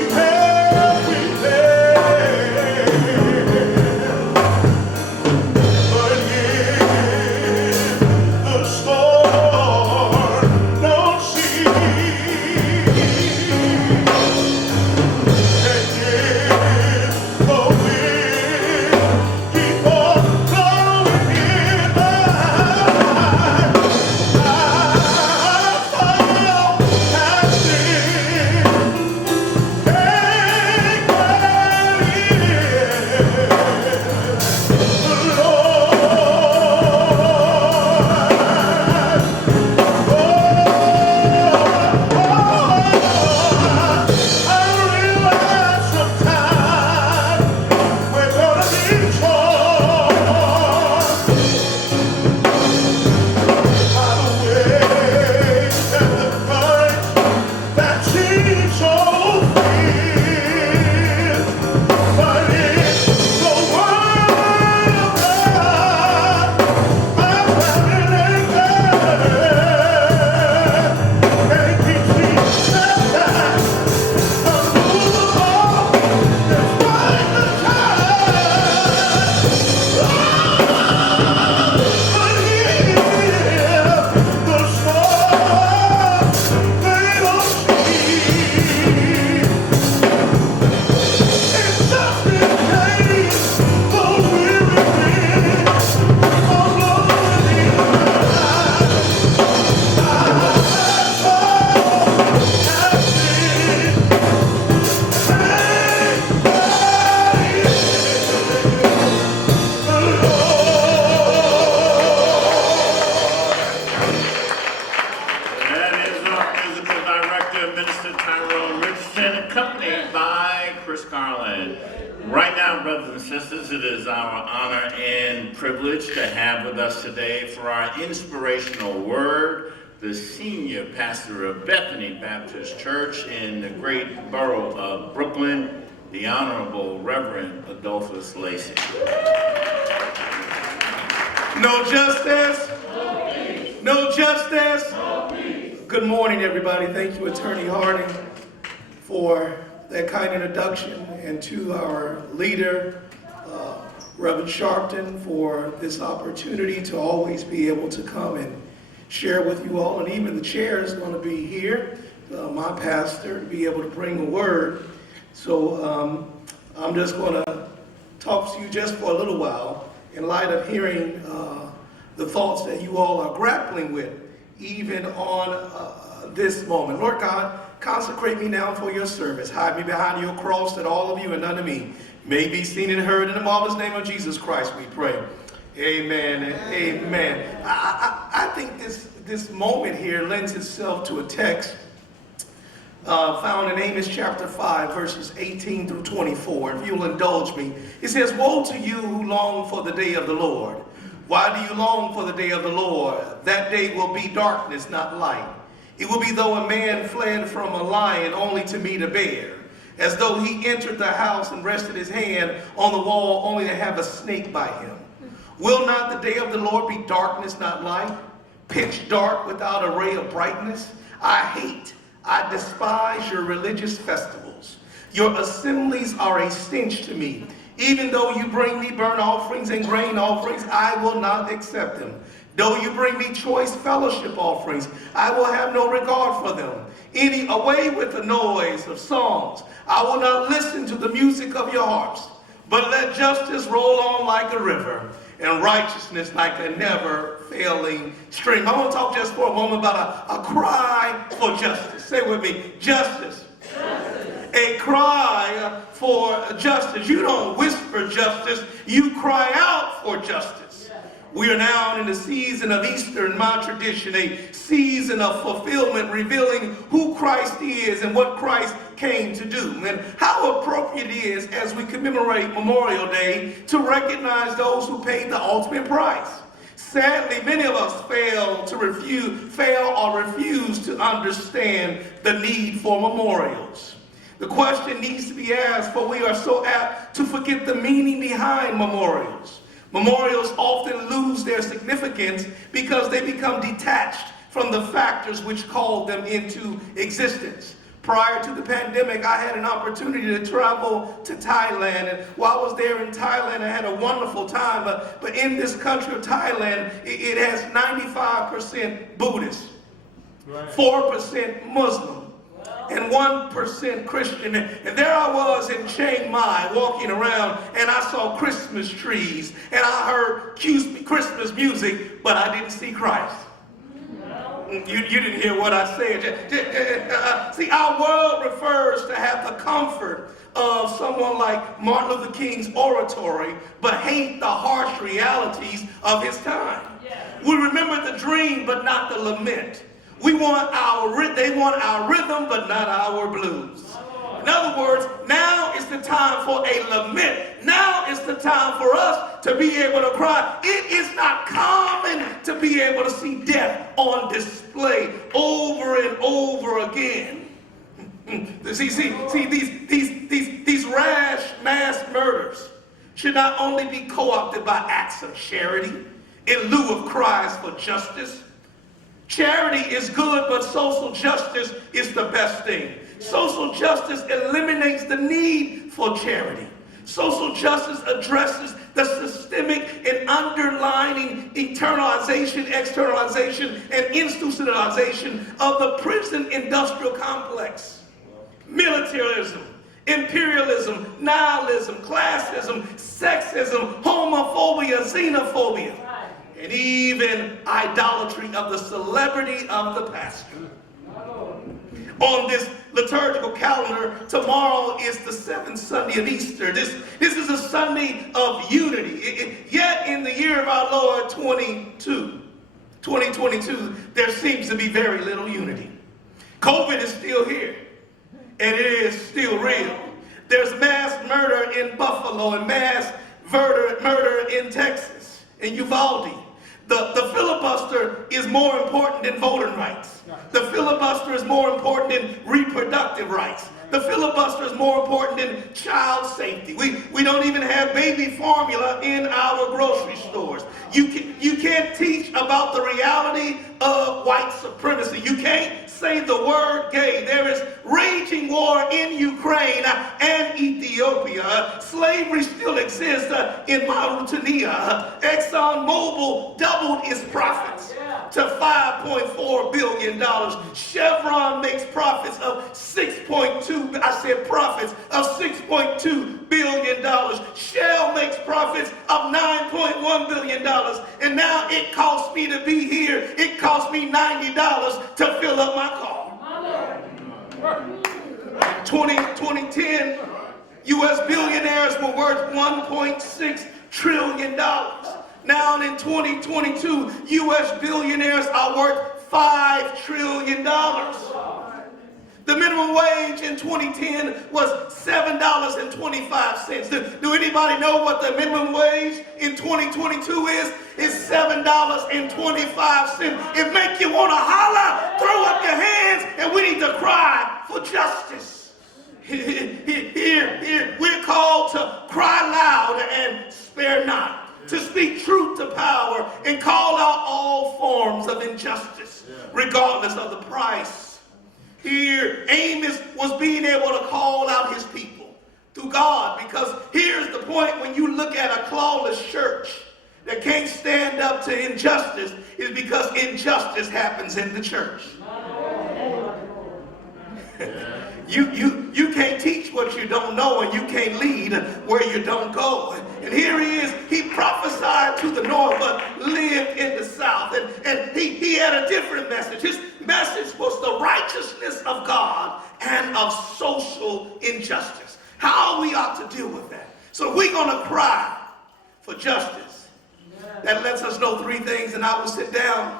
seconded by Chris Garland. Right now, brothers and sisters, it is our honor and privilege to have with us today for our inspirational word, the senior pastor of Bethany Baptist Church in the great borough of Brooklyn, the Honorable Reverend Adolphus Lacey. No justice? No justice? Good morning, everybody. Thank you, Attorney Harding, for that kind introduction, and to our leader, Reverend Sharpton, for this opportunity to always be able to come and share with you all. And even the chair is going to be here, my pastor, to be able to bring a word. So I'm just going to talk to you just for a little while in light of hearing the thoughts that you all are grappling with, even on this moment. Lord God, consecrate me now for your service. Hide me behind your cross, that all of you and none of me may be seen and heard. In the marvelous name of Jesus Christ we pray. Amen and amen. I think this moment here lends itself to a text found in Amos chapter 5, verses 18 through 24. If you'll indulge me, it says, "Woe to you who long for the day of the Lord. Why do you long for the day of the Lord? That day will be darkness, not light. It will be though a man fled from a lion only to meet a bear, as though he entered the house and rested his hand on the wall only to have a snake bite him. Will not the day of the Lord be darkness, not light? Pitch dark without a ray of brightness? I despise your religious festivals. Your assemblies are a stench to me. Even though you bring me burnt offerings and grain offerings, I will not accept them. Though you bring me choice fellowship offerings, I will have no regard for them. Away with the noise of songs. I will not listen to the music of your harps. But let justice roll on like a river, and righteousness like a never-failing stream." I want to talk just for a moment about a cry for justice. Say with me, justice. Justice. A cry for justice. You don't whisper justice, you cry out for justice. We are now in the season of Easter in my tradition, a season of fulfillment, revealing who Christ is and what Christ came to do. And how appropriate it is, as we commemorate Memorial Day, to recognize those who paid the ultimate price. Sadly, many of us fail or refuse to understand the need for memorials. The question needs to be asked, for we are so apt to forget the meaning behind memorials. Memorials often lose their significance because they become detached from the factors which called them into existence. Prior to the pandemic, I had an opportunity to travel to Thailand, and while I was there in Thailand, I had a wonderful time. But in this country of Thailand, it has 95% Buddhist, 4% Muslim, and 1% Christian. And there I was in Chiang Mai walking around, and I saw Christmas trees, and I heard Christmas music, but I didn't see Christ. You didn't hear what I said. See, our world prefers to have the comfort of someone like Martin Luther King's oratory, but hate the harsh realities of his time. We remember the dream, but not the lament. They want our rhythm, but not our blues. In other words, now is the time for a lament. Now is the time for us to be able to cry. It is not common to be able to see death on display over and over again. See, these rash mass murders should not only be co-opted by acts of charity in lieu of cries for justice. Charity is good, but social justice is the best thing. Social justice eliminates the need for charity. Social justice addresses the systemic and underlying internalization, externalization, and institutionalization of the prison industrial complex. Militarism, imperialism, nihilism, classism, sexism, homophobia, xenophobia, and even idolatry of the celebrity of the pastor. On this liturgical calendar, tomorrow is the 7th Sunday of Easter. This is a Sunday of unity. Yet in the year of our Lord 2022, there seems to be very little unity. COVID is still here. and it is still real. There's mass murder in Buffalo and mass murder in Texas, in Uvalde. The filibuster is more important than voting rights. The filibuster is more important than reproductive rights. The filibuster is more important than child safety. We don't even have baby formula in our grocery stores. You can't teach about the reality of white supremacy. You can't say the word gay. There is raging war in Ukraine and Ethiopia. Slavery still exists in Mauritania. ExxonMobil doubled its profits to $5.4 billion. Chevron makes profits of $6.2 billion. Shell makes profits of $9.1 billion. And now it costs me to be here. It costs me $90 to fill up my car. 2010, U.S. billionaires were worth $1.6 trillion. Now in 2022, U.S. billionaires are worth $5 trillion. The minimum wage in 2010 was $7.25. Do anybody know what the minimum wage in 2022 is? It's $7.25. It makes you want to holler, throw up your hands, and we need to cry for justice. Here, we're called to cry loud and spare not, to speak truth to power and call out all forms of injustice, regardless of the price. Here, Amos was being able to call out his people through God, because here's the point: when you look at a clawless church that can't stand up to injustice, is because injustice happens in the church. You can't teach what you don't know, and you can't lead where you don't go. And here he is, he prophesied to the north but lived in the south. And he had a different message. His message was the righteousness of God and of social injustice. How we ought to deal with that. So we're going to cry for justice. That lets us know three things, and I will sit down.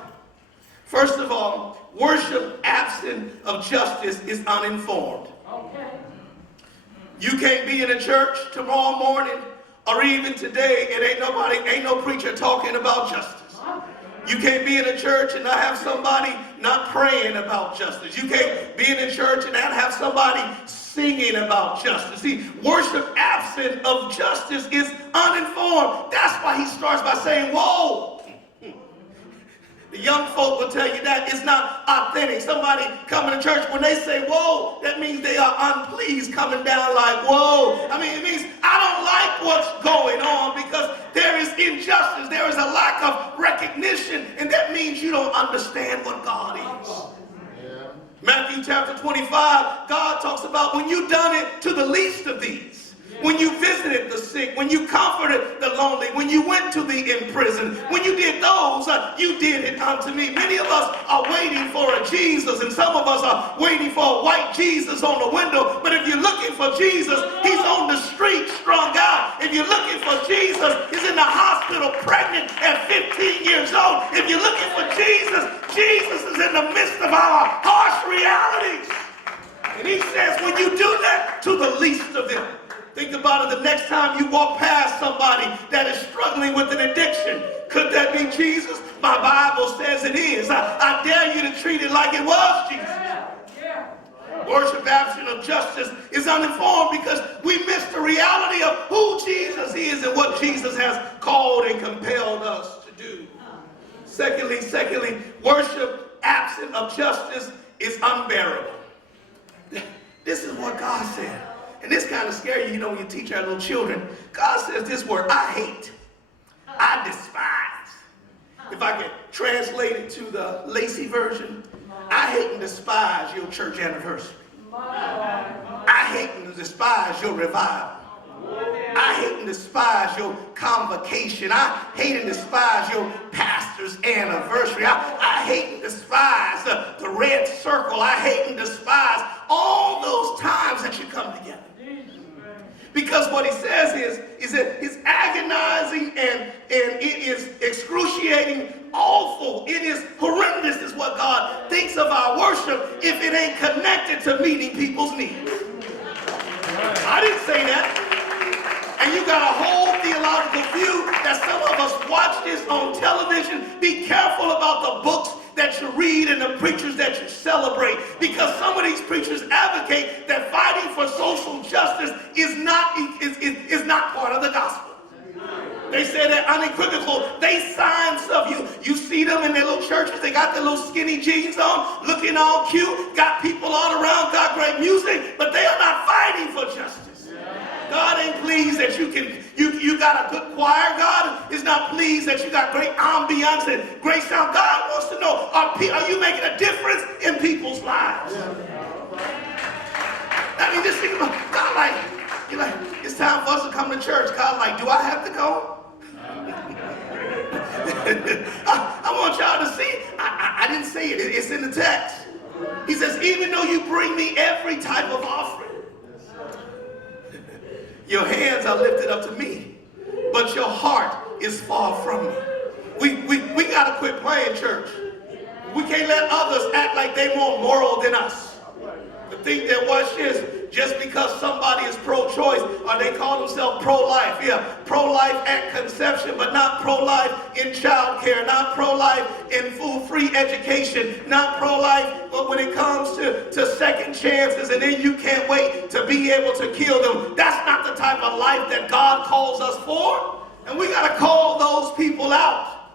First of all, worship absent of justice is uninformed. You can't be in a church tomorrow morning or even today and ain't no preacher talking about justice. You can't be in a church and not have somebody not praying about justice. You can't be in a church and not have somebody singing about justice. See, worship absent of justice is uninformed. That's why he starts by saying, whoa. The young folk will tell you that it's not authentic. Somebody coming to church, when they say, whoa, that means they are unpleased, coming down like, whoa. I mean, it means I don't like what's going on because there is injustice. There is a lack of recognition, and that means you don't understand what God is. Yeah. Matthew chapter 25, God talks about when you done it to the least of these. When you visited the sick, when you comforted the lonely, when you went to the imprisoned, when you did those, you did it unto me. Many of us are waiting for a Jesus, and some of us are waiting for a white Jesus on the window. But if you're looking for Jesus, he's on the street strung out. If you're looking for Jesus, he's in the hospital pregnant at 15 years old. If you're looking for Jesus, Jesus is in the midst of our harsh realities. And he says, when you do that to the least of them, think about it the next time you walk past somebody that is struggling with an addiction. Could that be Jesus? My Bible says it is. I dare you to treat it like it was Jesus. Worship absent of justice is uninformed because we miss the reality of who Jesus is and what Jesus has called and compelled us to do. Secondly, worship absent of justice is unbearable. This is what God said. And this kind of scary, you know, when you teach our little children. God says this word: I hate, I despise. If I could translate it to the Lacey version, I hate and despise your church anniversary. I hate and despise your revival. I hate and despise your convocation. I hate and despise your pastor's anniversary. I hate and despise the red circle. I hate and despise all those times that you come together. Because what he says is that it's agonizing and it is excruciating, awful. It is horrendous is what God thinks of our worship if it ain't connected to meeting people's needs. I didn't say that. And you got a whole theological view that some of us watch this on television. Be careful about the books that you read and the preachers that you celebrate, because some of these preachers advocate that fighting for social justice is not part of the gospel. They say they're unequivocal. They sign stuff. You see them in their little churches. They got their little skinny jeans on, looking all cute, got people all around, got great music, but they are not fighting for justice. God ain't pleased that you got a good choir. God is not pleased that you got great ambiance and great sound. God wants to know, are you making a difference in people's lives? I mean, just think about God, you're like, it's time for us to come to church. God, like, do I have to go? I want y'all to see. I didn't say it. It's in the text. He says, even though you bring me every type of offering, your hands are lifted up to me, but your heart is far from me. We got to quit playing church. We can't let others act like they're more moral than us. To think that, watch this, just because somebody is pro-choice or they call themselves pro-life. Yeah, pro-life at conception, but not pro-life in child care, not pro-life in food-free education, not pro-life but when it comes to second chances and then you can't wait to be able to kill them. That's not the type of life that God calls us for. And we got to call those people out.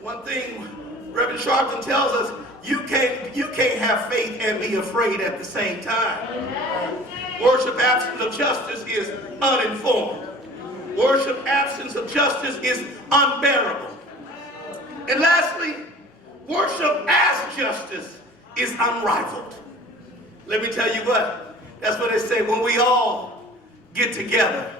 One thing Reverend Sharpton tells us, you can't have faith and be afraid at the same time. Worship absent of justice is uninformed. Worship absence of justice is unbearable. And lastly, worship as justice is unrivaled. Let me tell you what, that's what they say when we all get together.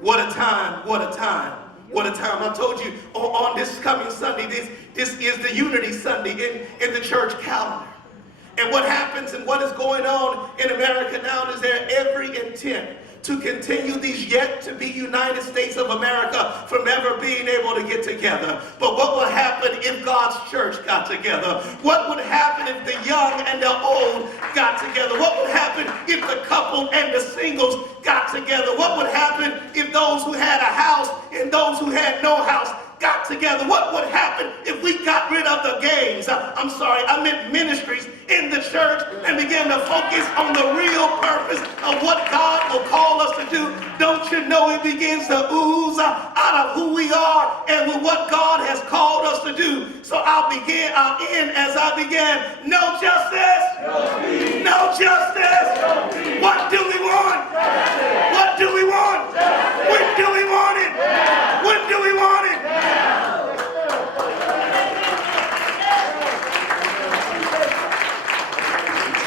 What a time, what a time. What a time. I told you on this coming Sunday, this is the Unity Sunday in the church calendar. And what happens and what is going on in America now is there every intent to continue these yet to be United States of America from ever being able to get together. But what would happen if God's church got together? What would happen if the young and the old got together? What would happen if the couple and the singles got together? What would happen if those who had a house and those who had no house got together? What would happen if we got rid of the gangs? I meant ministries in the church and began to focus on the real purpose of what God will call us to do. Don't you know it begins to ooze out of who we are and with what God has called us to do. So I'll end as I began. No justice. No justice. What do we want? What do we want? When do we want it? When do we want it?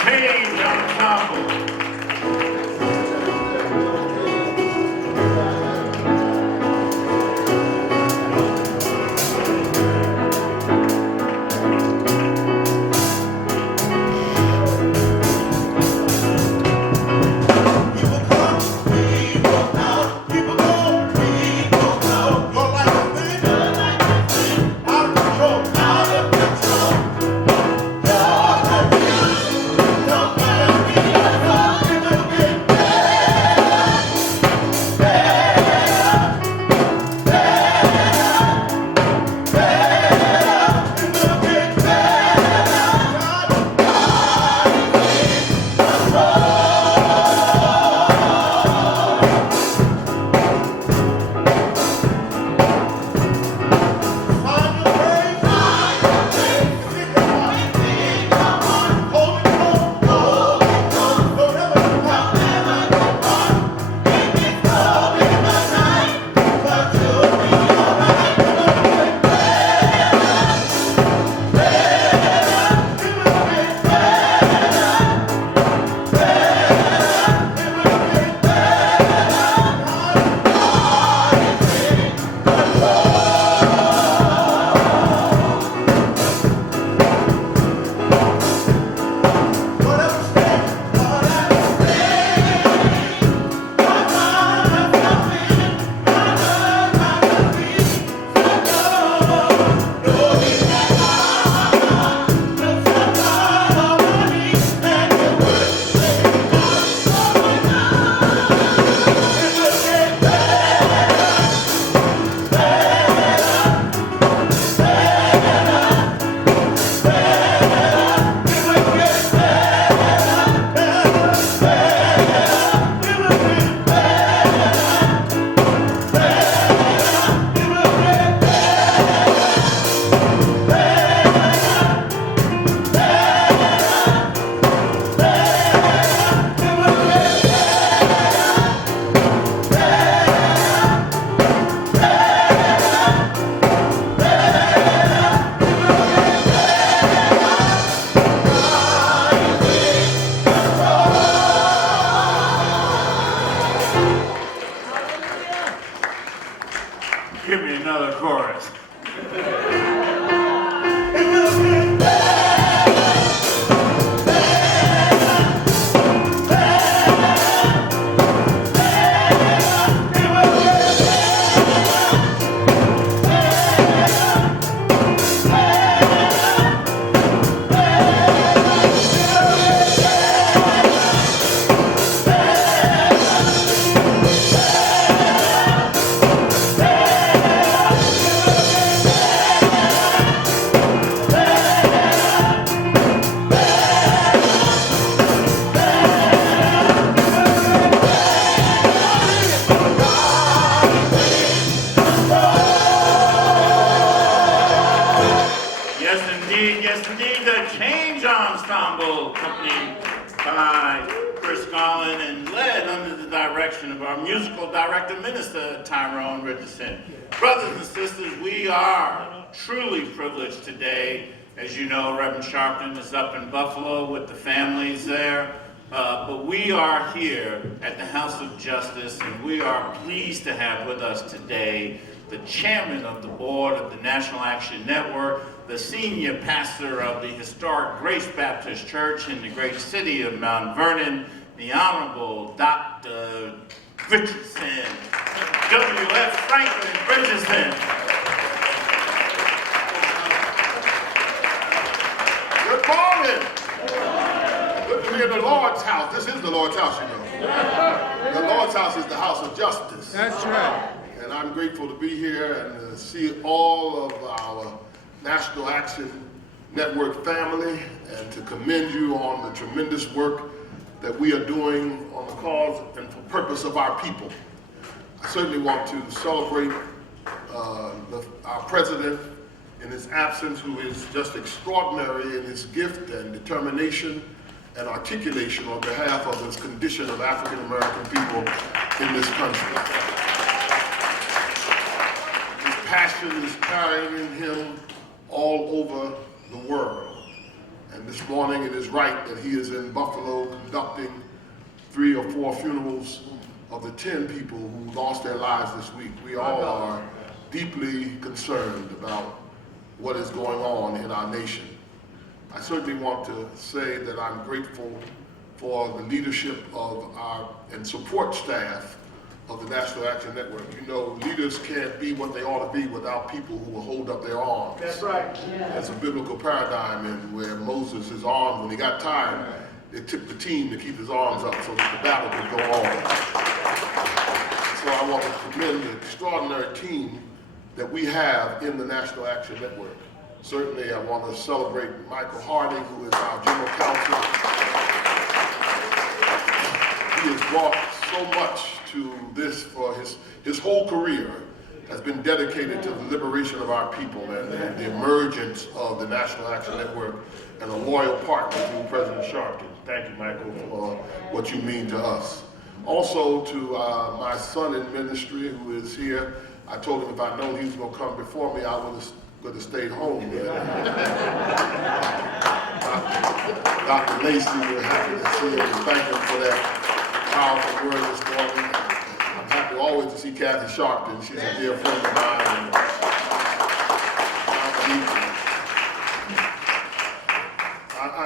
Change ensemble. We will another chorus. Yes, indeed, the Change Ensemble, accompanied by Chris Garland and led under the direction of our musical director, Minister Tyrone Richardson. Brothers and sisters, we are truly privileged today. As you know, Reverend Sharpton is up in Buffalo with the families there. But we are here at the House of Justice, and we are pleased to have with us today the chairman of the board of the National Action Network, the senior pastor of the historic Grace Baptist Church in the great city of Mount Vernon, the Honorable Dr. Richardson, W.F. Franklin Richardson. Good morning. Good to be in the Lord's house. This is the Lord's house, you know. The Lord's house is the house of justice. That's right. And I'm grateful to be here and see all of our National Action Network family and to commend you on the tremendous work that we are doing on the cause and for purpose of our people. I certainly want to celebrate our president in his absence, who is just extraordinary in his gift and determination and articulation on behalf of this condition of African American people in this country. His passion is carrying him all over the world. And this morning it is right that he is in Buffalo conducting 3 or 4 funerals of the 10 people who lost their lives this week. We all are deeply concerned about what is going on in our nation. I certainly want to say that I'm grateful for the leadership of our and support staff of the National Action Network. You know, leaders can't be what they ought to be without people who will hold up their arms. That's right. That's a biblical paradigm in where Moses, his arms, when he got tired, it took the team to keep his arms up so that the battle could go on. So I want to commend the extraordinary team that we have in the National Action Network. Certainly I want to celebrate Michael Harding, who is our general counsel. He has brought so much to this for his whole career has been dedicated to the liberation of our people and the emergence of the National Action Network and a loyal partner to President Sharpton. Thank you, Michael, for what you mean to us. Also to my son in ministry who is here. I told him if I'd known he was going to come before me, I would have stayed home. Dr. Lacey, we're happy to see him and thank him for that powerful word this morning. I'm happy always to see Kathy Sharpton. She's a dear friend of mine.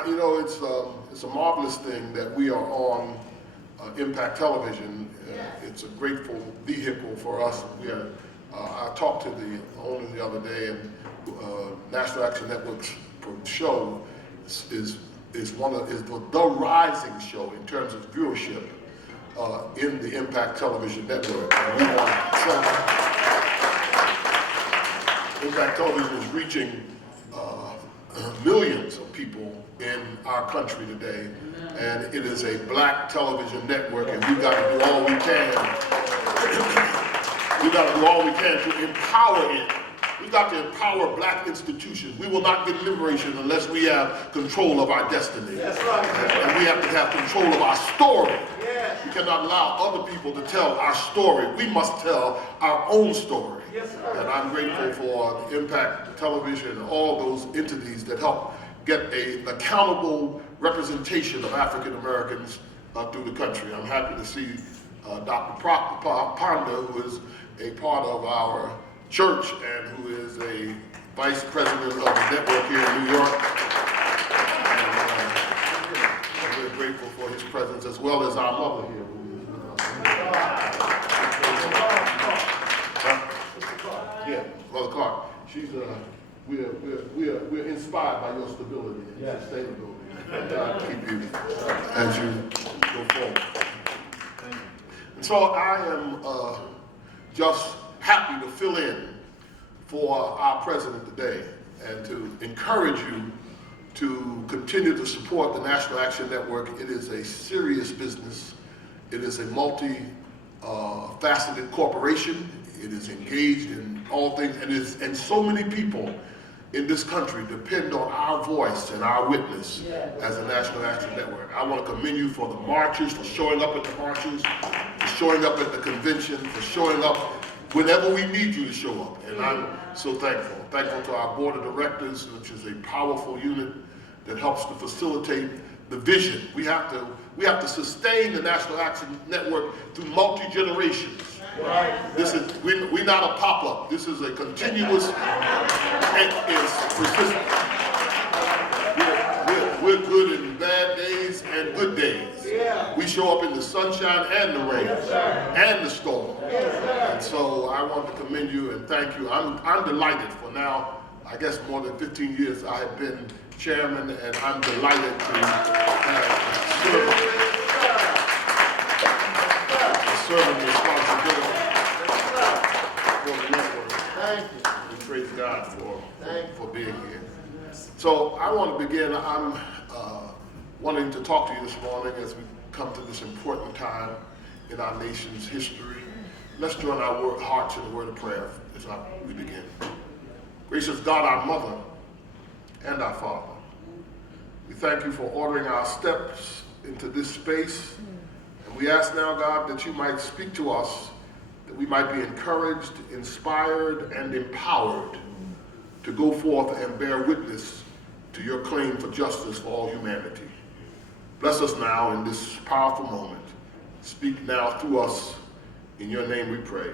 You know, it's a marvelous thing that we are on Impact Television. It's a grateful vehicle for us. I talked to the owner the other day, and National Action Network's show is the rising show in terms of viewership in the Impact Television Network. And we want Impact Television is reaching millions of people in our country today, and it is a black television network, and we've got to do all we can. We've got to do all we can to empower it. We've got to empower black institutions. We will not get liberation unless we have control of our destiny. That's right. And we have to have control of our story. Yes. We cannot allow other people to tell our story. We must tell our own story. Yes, sir. And I'm grateful for the Impact Television and all those entities that help get an accountable representation of African Americans through the country. I'm happy to see Dr. Ponder, who is a part of our church and who is a vice president of the network here in New York. And we're grateful for his presence, as well as our mother here. Yeah, Mother Clark. She's we're inspired by your stability and sustainability. God keep you as you go forward. And so I am just happy to fill in for our president today and to encourage you to continue to support the National Action Network. It is a serious business. It is a multi-faceted corporation. It is engaged in all things, and so many people in this country depend on our voice and our witness as a National Action Network. I want to commend you for the marches, for showing up at the marches, for showing up at the convention, for showing up whenever we need you to show up. And I'm so thankful. Thankful to our board of directors, which is a powerful unit that helps to facilitate the vision. We have to sustain the National Action Network through multi-generations. Right. This is we're not a pop-up. This is a continuous and it's persistent. We're good in bad days and good days. Yeah. We show up in the sunshine and the rain and the storm. And so I want to commend you and thank you. I'm delighted for now, I guess more than 15 years I have been chairman, and I'm delighted to serve the responsibility for the network. Thank you. We praise God for being here. So I want to begin. I'm wanting to talk to you this morning as we come to this important time in our nation's history. Let's join our hearts in a word of prayer as we begin. Gracious God, our mother and our Father, we thank you for ordering our steps into this space. And we ask now, God, that you might speak to us, that we might be encouraged, inspired, and empowered to go forth and bear witness to your claim for justice for all humanity. Bless us now in this powerful moment. Speak now through us. In your name we pray.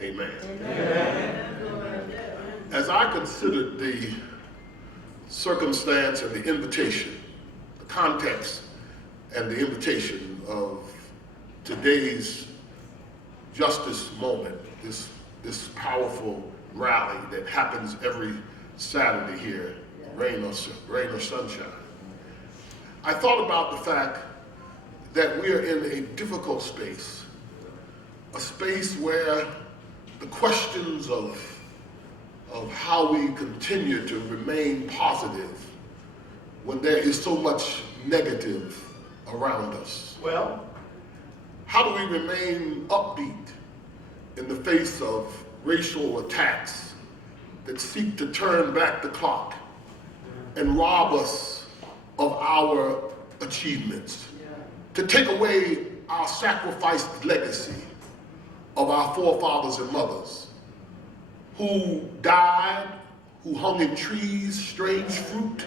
Amen. Amen. As I considered the circumstance and the invitation, the context and the invitation of today's justice moment, this powerful rally that happens every Saturday here, rain or sunshine, I thought about the fact that we are in a difficult space, a space where the questions of how we continue to remain positive when there is so much negative around us. Well, how do we remain upbeat in the face of racial attacks that seek to turn back the clock and rob us of our achievements, to take away our sacrificed legacy of our forefathers and mothers who died, who hung in trees, strange fruit,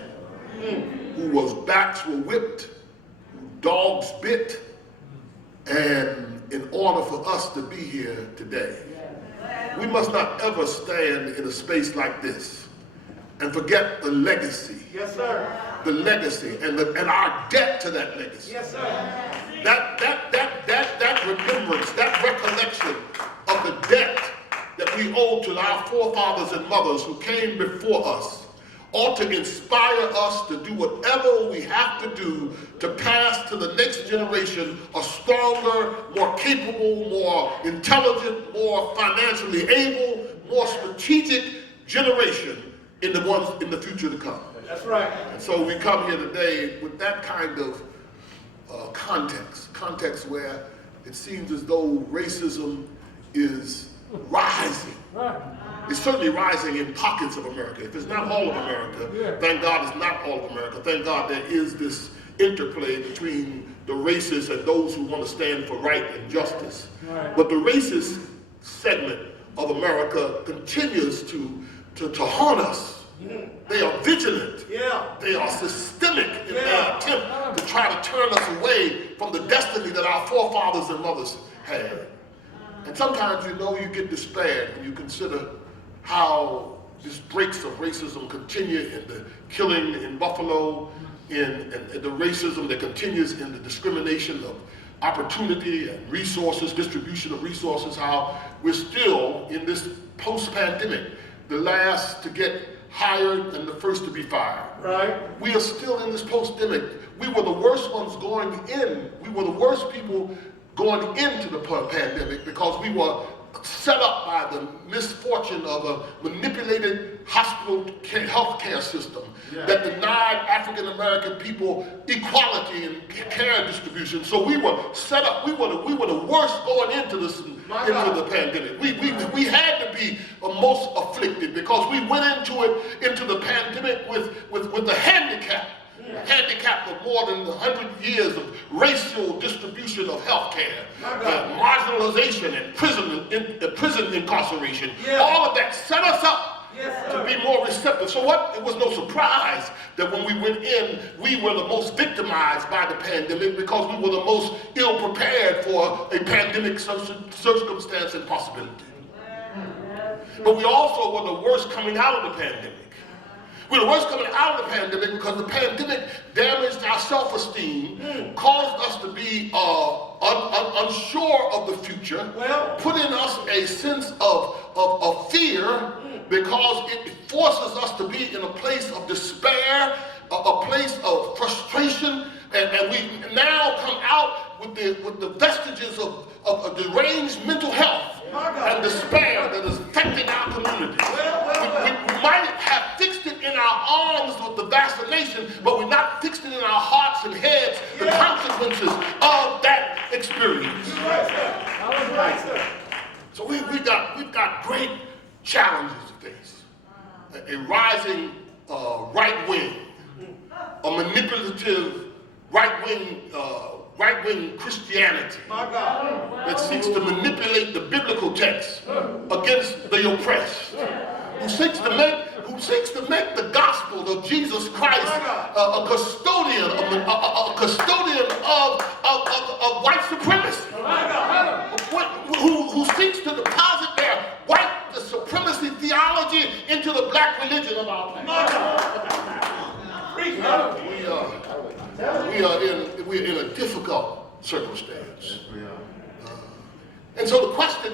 whose backs were whipped, who dogs bit, and in order for us to be here today, we must not ever stand in a space like this and forget the legacy. Yes, sir. The legacy and our debt to that legacy. Yes, sir. That remembrance, that recollection of the debt that we owe to our forefathers and mothers who came before us ought to inspire us to do whatever we have to do to pass to the next generation a stronger, more capable, more intelligent, more financially able, more strategic generation in the future to come. That's right. And so we come here today with that kind of context where it seems as though racism is rising. Right. It's certainly rising in pockets of America. If it's not all of America, thank God it's not all of America. Thank God there is this interplay between the racists and those who want to stand for right and justice. Right. But the racist segment of America continues to haunt us. They are vigilant. They are systemic in their attempt to try to turn us away from the destiny that our forefathers and mothers had. And sometimes, you get despaired when you consider how these breaks of racism continue in the killing in Buffalo, in the racism that continues in the discrimination of opportunity and resources, distribution of resources, how we're still in this post-pandemic, the last to get hired and the first to be fired. Right. We are still in this post-pandemic. We were the worst ones going in. We were the worst people going into the pandemic because we were set up by the misfortune of a manipulated hospital health care system that denied African American people equality in care distribution. So we were set up. We were the worst going into the pandemic. We had to be most afflicted because we went into the pandemic with the handicap of more than 100 years of racial distribution of health care, marginalization and prison incarceration. All of that set us up to be more receptive. So it was no surprise that when we went in, we were the most victimized by the pandemic because we were the most ill-prepared for a pandemic circumstance and possibility. But we also were the worst coming out of the pandemic. We're the worst coming out of the pandemic because the pandemic damaged our self-esteem, caused us to be unsure of the future, put in us a sense of fear because it forces us to be in a place of despair, a place of frustration, and we now come out with the vestiges of deranged mental health and despair that is affecting our community. We might have fixed it in our arms with the vaccination, but we're not fixed it in our hearts and heads, the consequences of that experience. So we've got great challenges to face. A rising right wing, a manipulative right-wing Christianity that seeks to manipulate the biblical text against the oppressed, who seeks to make the gospel of Jesus Christ a custodian of white supremacy, who seeks to deposit their white supremacy theology into the black religion of our time. We're in a difficult circumstance. And so the question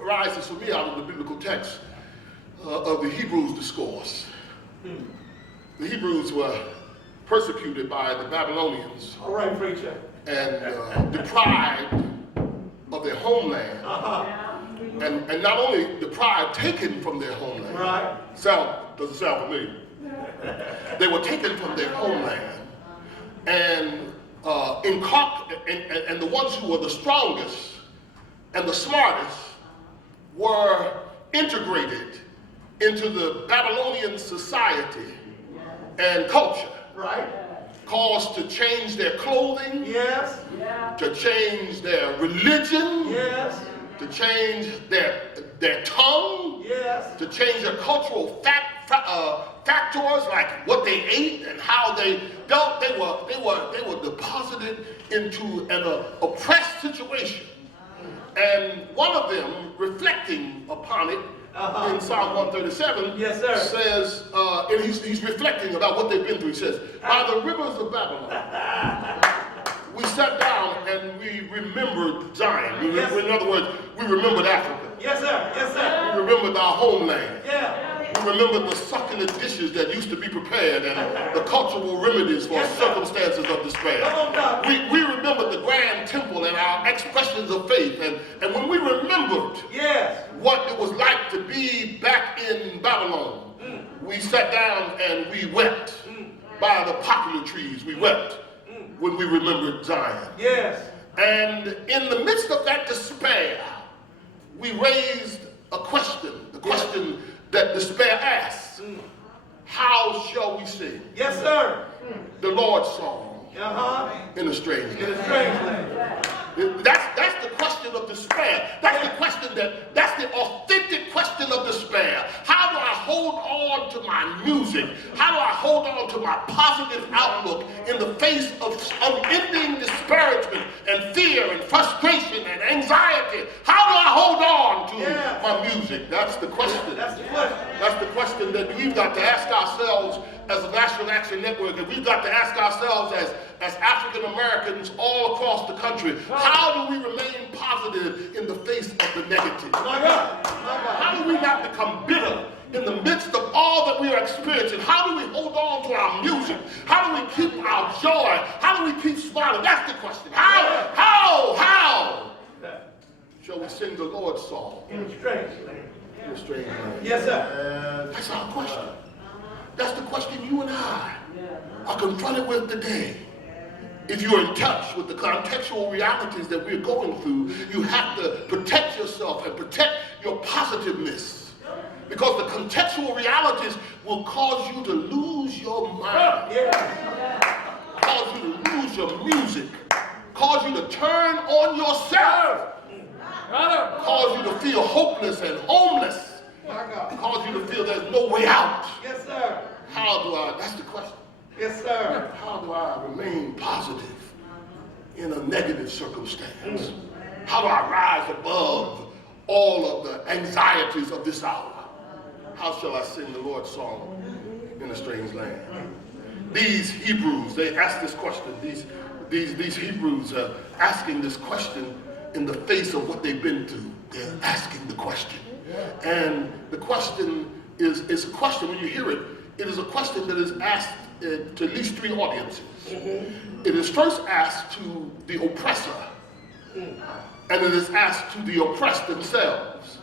arises for me out of the biblical text of the Hebrews discourse. The Hebrews were persecuted by the Babylonians. All right, preacher. And deprived of their homeland. And not only deprived, taken from their homeland. Right. Doesn't sound familiar. They were taken from their homeland. And the ones who were the strongest and the smartest were integrated into the Babylonian society and culture. Right. Caused to change their clothing. Yes. To change their religion. Yes. To change their tongue. Yes. To change their cultural factors like what they ate and how they dealt. They were deposited into an oppressed situation. And one of them, reflecting upon it in Psalm 137, yes, sir, says, and he's reflecting about what they've been through. He says, by the rivers of Babylon, we sat down and we remembered Zion. Yes. In other words, we remembered Africa. Yes, sir. Yes, sir. We remembered our homeland. Yeah. We remembered the succulent dishes that used to be prepared and the cultural remedies for circumstances of despair. We remembered the grand temple and our expressions of faith. And when we remembered what it was like to be back in Babylon, we sat down and we wept by the poplar trees. We wept when we remembered Zion. Yes. And in the midst of that despair, we raised a question, the question that despair asks. How shall we sing? Yes, sir. The Lord's song in a strange land. In a strange land. That's the question of despair. That's the question that's the authentic question of despair. How do I hold on to my music? How do I hold on to my positive outlook in the face of unending disparagement and fear and frustration and anxiety? How do I hold on to my music? That's the question. and we've got to ask ourselves as African Americans all across the country, how do we remain positive in the face of the negative? How do we not become bitter in the midst of all that we are experiencing? How do we hold on to our music? How do we keep our joy? How do we keep smiling? That's the question. How shall we sing the Lord's song? In a strange land. In a strange land. Yes, sir. That's our question. That's the question you and I are confronted with today. If you're in touch with the contextual realities that we're going through, you have to protect yourself and protect your positiveness. Because the contextual realities will cause you to lose your mind, cause you to lose your music, cause you to turn on yourself, cause you to feel hopeless and homeless, cause you to feel there's no way out. Yes, sir. That's the question. Yes, sir. How do I remain positive in a negative circumstance? How do I rise above all of the anxieties of this hour? How shall I sing the Lord's song in a strange land? These Hebrews, they ask this question. These Hebrews are asking this question in the face of what they've been through. They're asking the question. And the question is a question, when you hear it, it is a question that is asked to at least three audiences. It is first asked to the oppressor, and it is asked to the oppressed themselves,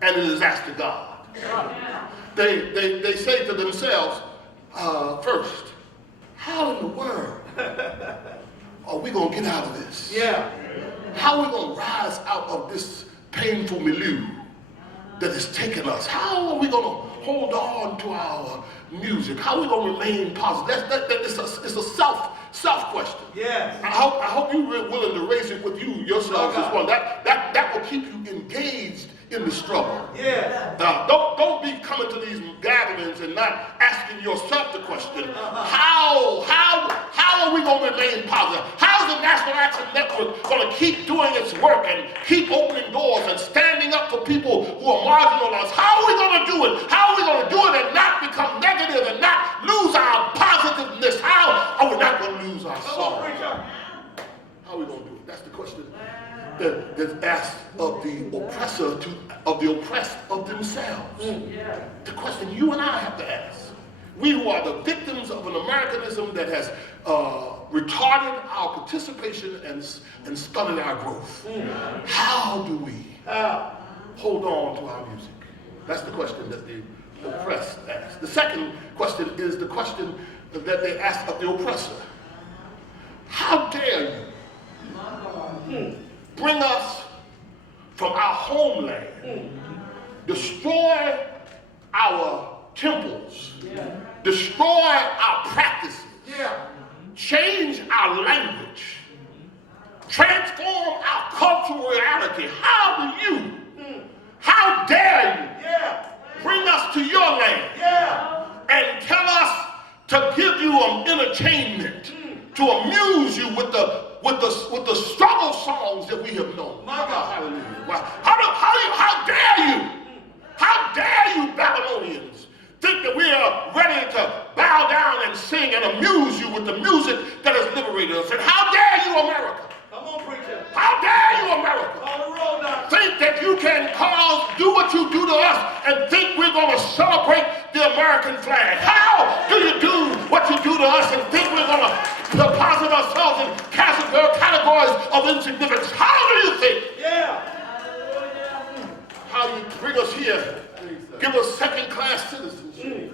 and it is asked to God. They say to themselves, first, how in the world are we going to get out of this? Yeah. How are we going to rise out of this painful milieu that has taken us? How are we going to hold on to our music? How are we going to remain positive? It's a self question. Yes. I hope you're willing to raise it with yourselves as well. That will keep you engaged in the struggle. Yes. Don't be coming to these gatherings and not asking yourself the question, how are we going to remain positive? How is the National Action Network going to keep doing its work and keep opening doors and standing up for people who are marginalized? How are we going to do it? How are we going to do it and not become negative and not lose our positiveness? How are we not going to lose our soul? How are we going to do it? That's the question that's asked of the oppressor of the oppressed of themselves. The question you and I have to ask. We who are the victims of an Americanism that has retarded our participation and stunted our growth. How do we hold on to our music? That's the question that the oppressed ask. The second question is the question that they ask of the oppressor. How dare you bring us from our homeland, destroy our temples, destroy our practices, change our language, transform our cultural reality? How dare you bring us to your land and tell us to give you entertainment, to amuse you with the struggle songs that we have known? My God, hallelujah. How dare you? How dare you, Babylonians, think that we are ready to bow down and sing and amuse you with the music that has liberated us? And how dare you, America? Come on, preacher. How dare you, America? On the road now. Think that you can do what you do to us and think we're going to celebrate the American flag? How do you do what you do to us and think we're going to deposit ourselves in categories of insignificance? How do you think? How you bring us here, give us second-class citizenship,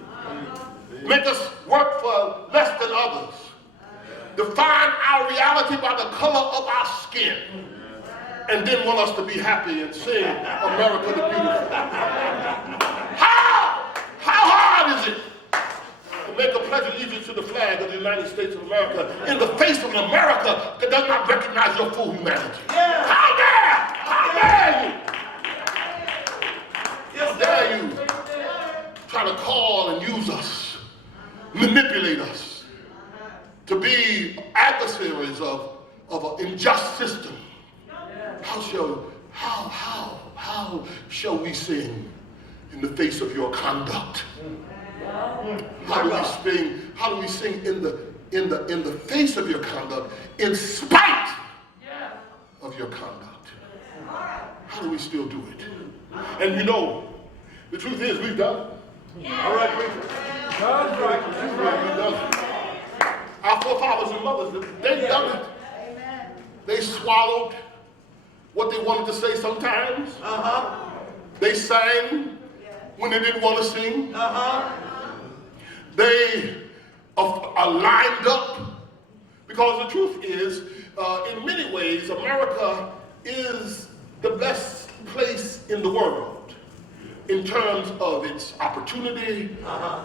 make us work for less than others, define our reality by the color of our skin, and then want us to be happy and sing America the Beautiful. How hard is it to make a pledge allegiance to the flag of the United States of America in the face of an America that does not recognize your full humanity? How dare you? How dare you try to call and use us, manipulate us to be adversaries of an unjust system? How shall we sing in the face of your conduct? How do we sing in the face of your conduct, in spite of your conduct? How do we still do it? And you know, the truth is we've done it. All right, preacher. That's right. That's right. We've done it. Our forefathers and mothers, they've done it. They swallowed what they wanted to say sometimes. They sang when they didn't want to sing. They are lined up, because the truth is, in many ways, America is the best place in the world in terms of its opportunity,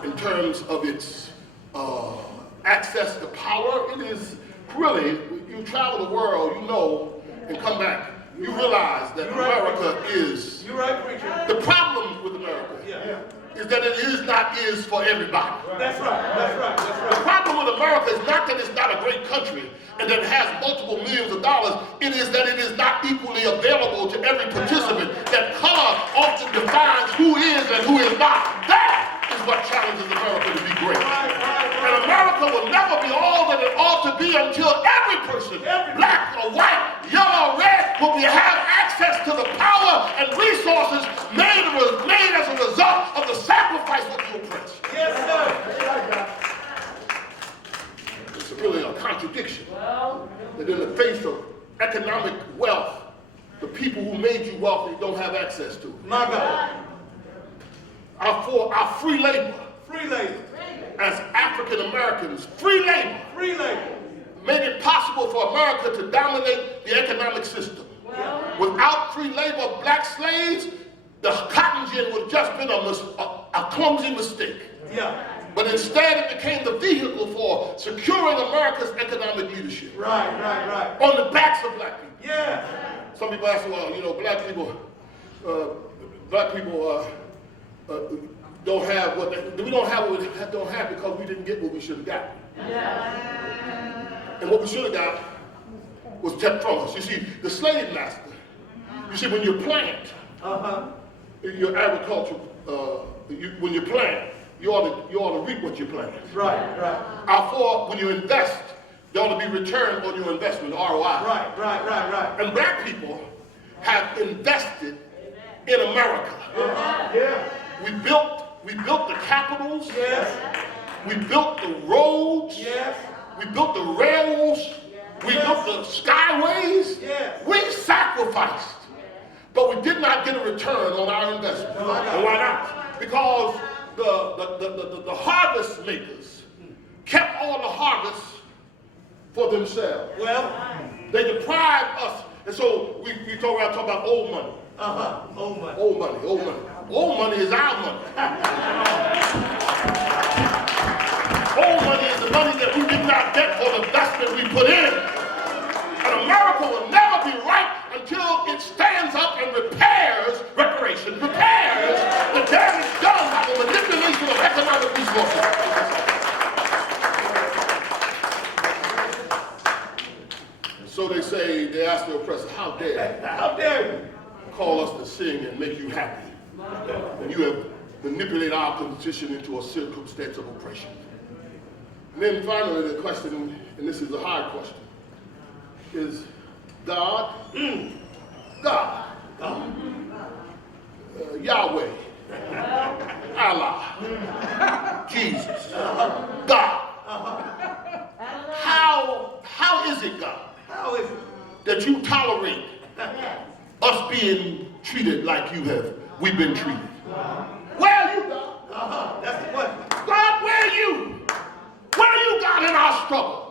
in terms of its access to power. It is really, you travel the world, you know, and come back, you realize that America is. You're right, preacher. The problem with America is that it is not for everybody. That's right, that's right, that's right. The problem with America is not that it's not a great country and that it has multiple millions of dollars. It is that it is not equally available to every participant. That color often defines who is and who is not. That is what challenges America to be great. And America will never be all that it ought to be until every person, black or white, yellow or red, will have access to the power and resources made as a result of the sacrifice of the oppressed. Yes, sir. It's really a contradiction that in the face of economic wealth, the people who made you wealthy don't have access to it. My God. Our free labor, as African Americans, free labor, made it possible for America to dominate the economic system. Without free labor, black slaves, the cotton gin would have just been a clumsy mistake. But instead it became the vehicle for securing America's economic leadership. Right. On the backs of black people. Some people ask, well, you know, black people don't have what we don't have because we didn't get what we should have got. And what we should have got was kept from us. You see, the slave master, you see, when you plant, your agriculture, when you plant, you ought to reap what you plant. Right. When you invest, there ought to be return on your investment, ROI. Right. And black people have invested in America. We built the capitals. We built the roads. We built the railroads. We built the skyways. We sacrificed. But we did not get a return on our investment. And why not? Because the harvest makers kept all the harvest for themselves. They deprived us. And so we talk about old money. Old money. Old money is our money. Old money is the money that we did not get for the investment we put in. And America will never be right until it stands up and repairs the damage done by the manipulation of economic resources. So they ask the oppressor, how dare you call us to sing and make you happy? And you have manipulated our position into a circumstance of oppression. And then finally the question, and this is a hard question, is God, Yahweh, Allah, Jesus, God. How is it, God, that you tolerate us being treated like we've been treated? Where are you, God? That's the question. God, where are you? Where are you, God, in our struggle?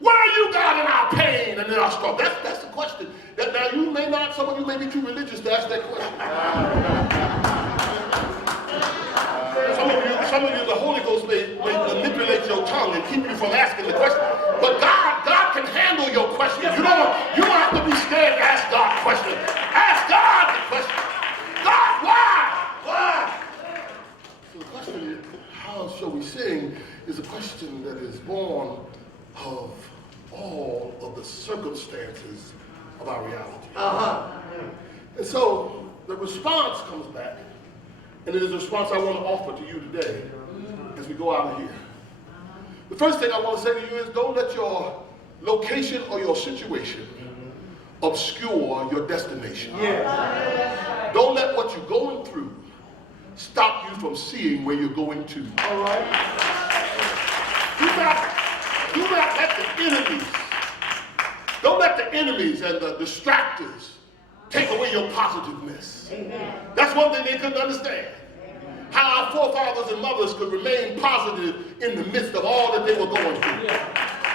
Where are you, God, in our pain and in our struggle? That's the question. Now some of you may be too religious to ask that question. Some of you, the Holy Ghost may manipulate your tongue and keep you from asking the question. But God can handle your question. You don't have to be scared to ask God the question. Ask God the question. God, why? So the question, how shall we sing, is a question that is born of all of the circumstances of our reality. And so the response comes back, and it is a response I want to offer to you today. as we go out of here. The first thing I want to say to you is don't let your location or your situation obscure your destination. Yeah. Don't let what you're going through stop you from seeing where you're going to. All right. Do not let the enemies, don't let the enemies and the distractors take away your positiveness. Amen. That's one thing they couldn't understand. How our forefathers and mothers could remain positive in the midst of all that they were going through.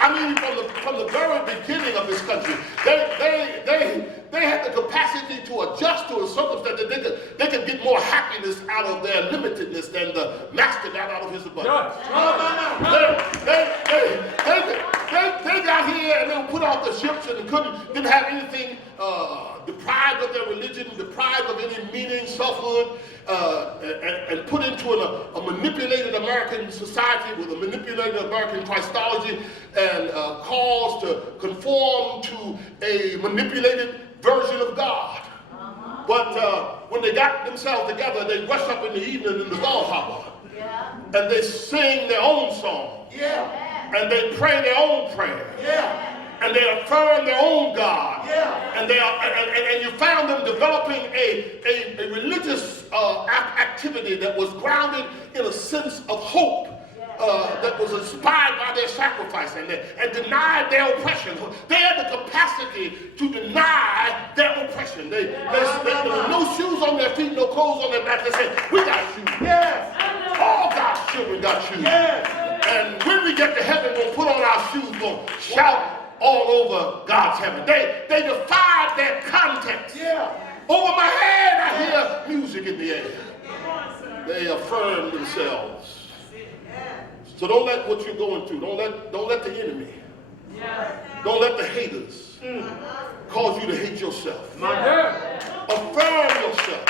I mean, from the very beginning of this country, they had the capacity to adjust to a circumstance that they could get more happiness out of their limitedness than the master got out of his abundance. They got here and they put off the ships and didn't have anything, deprived of their religion, deprived of any meaning, selfhood, and put into a manipulated American society with a manipulated American Christology and caused to conform to a manipulated version of God. But when they got themselves together, they rush up in the evening in the ball hopper and they sing their own song. And they pray their own prayer. And they affirm their own God. And and you found them developing a religious activity that was grounded in a sense of hope that was inspired by their sacrifice and denied their oppression. They had the capacity to deny their oppression. There were no shoes on their feet, no clothes on their back. They said, we got shoes. All God's children got shoes. And when we get to heaven, we'll put on our shoes, we'll shout all over God's heaven. They defied their context. Over my head, I hear music in the air. They affirm themselves. So don't let what you're going through, don't let the enemy, don't let the haters cause you to hate yourself. Affirm yourself.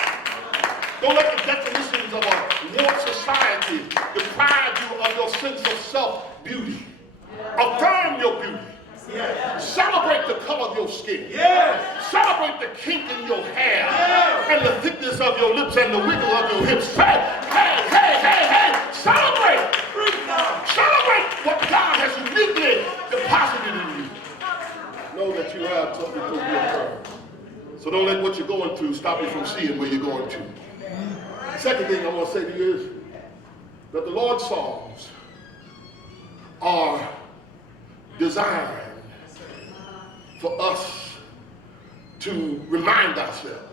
Don't let the definitions of a warped society deprive you of your sense of self-beauty. Affirm your beauty. Celebrate the color of your skin. Celebrate the kink in your hair and the thickness of your lips and the wiggle of your hips. Hey, celebrate. Celebrate what God has uniquely deposited in you. Know that you have something to be affirmed. So don't let what you're going through stop you from seeing where you're going to. Second thing I want to say to you is that the Lord's songs are designed for us to remind ourselves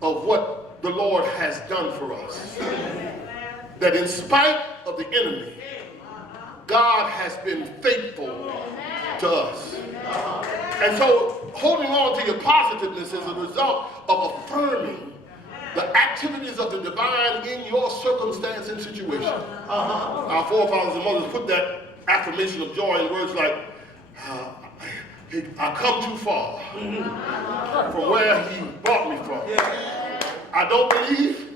of what the Lord has done for us. That in spite of the enemy, God has been faithful to us. And so holding on to your positiveness is a result of affirming the activities of the divine in your circumstance and situation. Our forefathers and mothers put that affirmation of joy in words like, I come too far from where he brought me from. I don't believe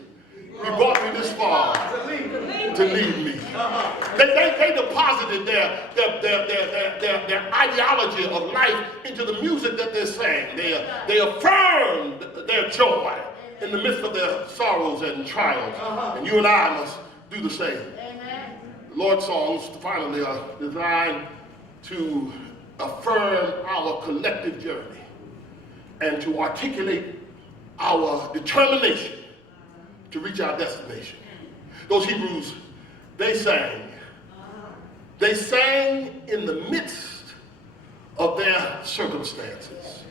he brought me this far to leave me. They deposited their ideology of life into the music that they sang. They affirmed their joy in the midst of their sorrows and trials. And you and I must do the same. The Lord's songs, finally, are designed to affirm our collective journey and to articulate our determination to reach our destination. Those Hebrews, they sang in the midst of their circumstances,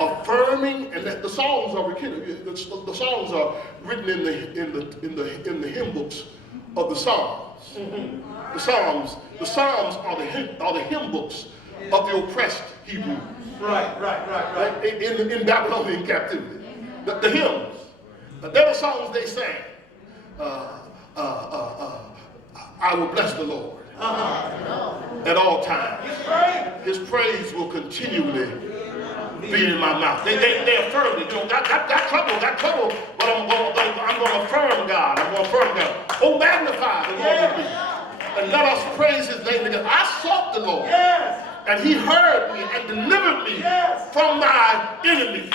affirming, and that the songs are the songs are written in the hymn books of the Psalms. The Psalms are the hymn books of the oppressed Hebrews. Right. In Babylonian captivity. The hymns. There were songs they sang. I will bless the Lord at all times. His praise will continually be in my mouth. They affirmed it. Got trouble, but I'm going to affirm God. I'm going to affirm God. Oh, magnify the Lord with me. And let us praise his name together. I sought the Lord. And he heard me and delivered me from my enemies.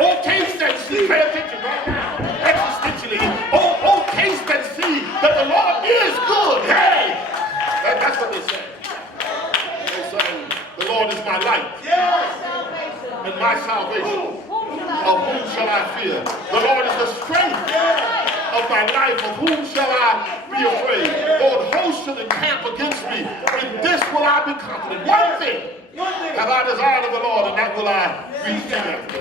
Oh, taste and see. Pay attention right now. Existentially. Oh, taste and see that the Lord my salvation. Of whom shall I fear? The Lord is the strength of my life. Of whom shall I be afraid? Lord, hosts shall encamp against me. In this will I be confident. One thing have I desired of the Lord, and that will I reach after.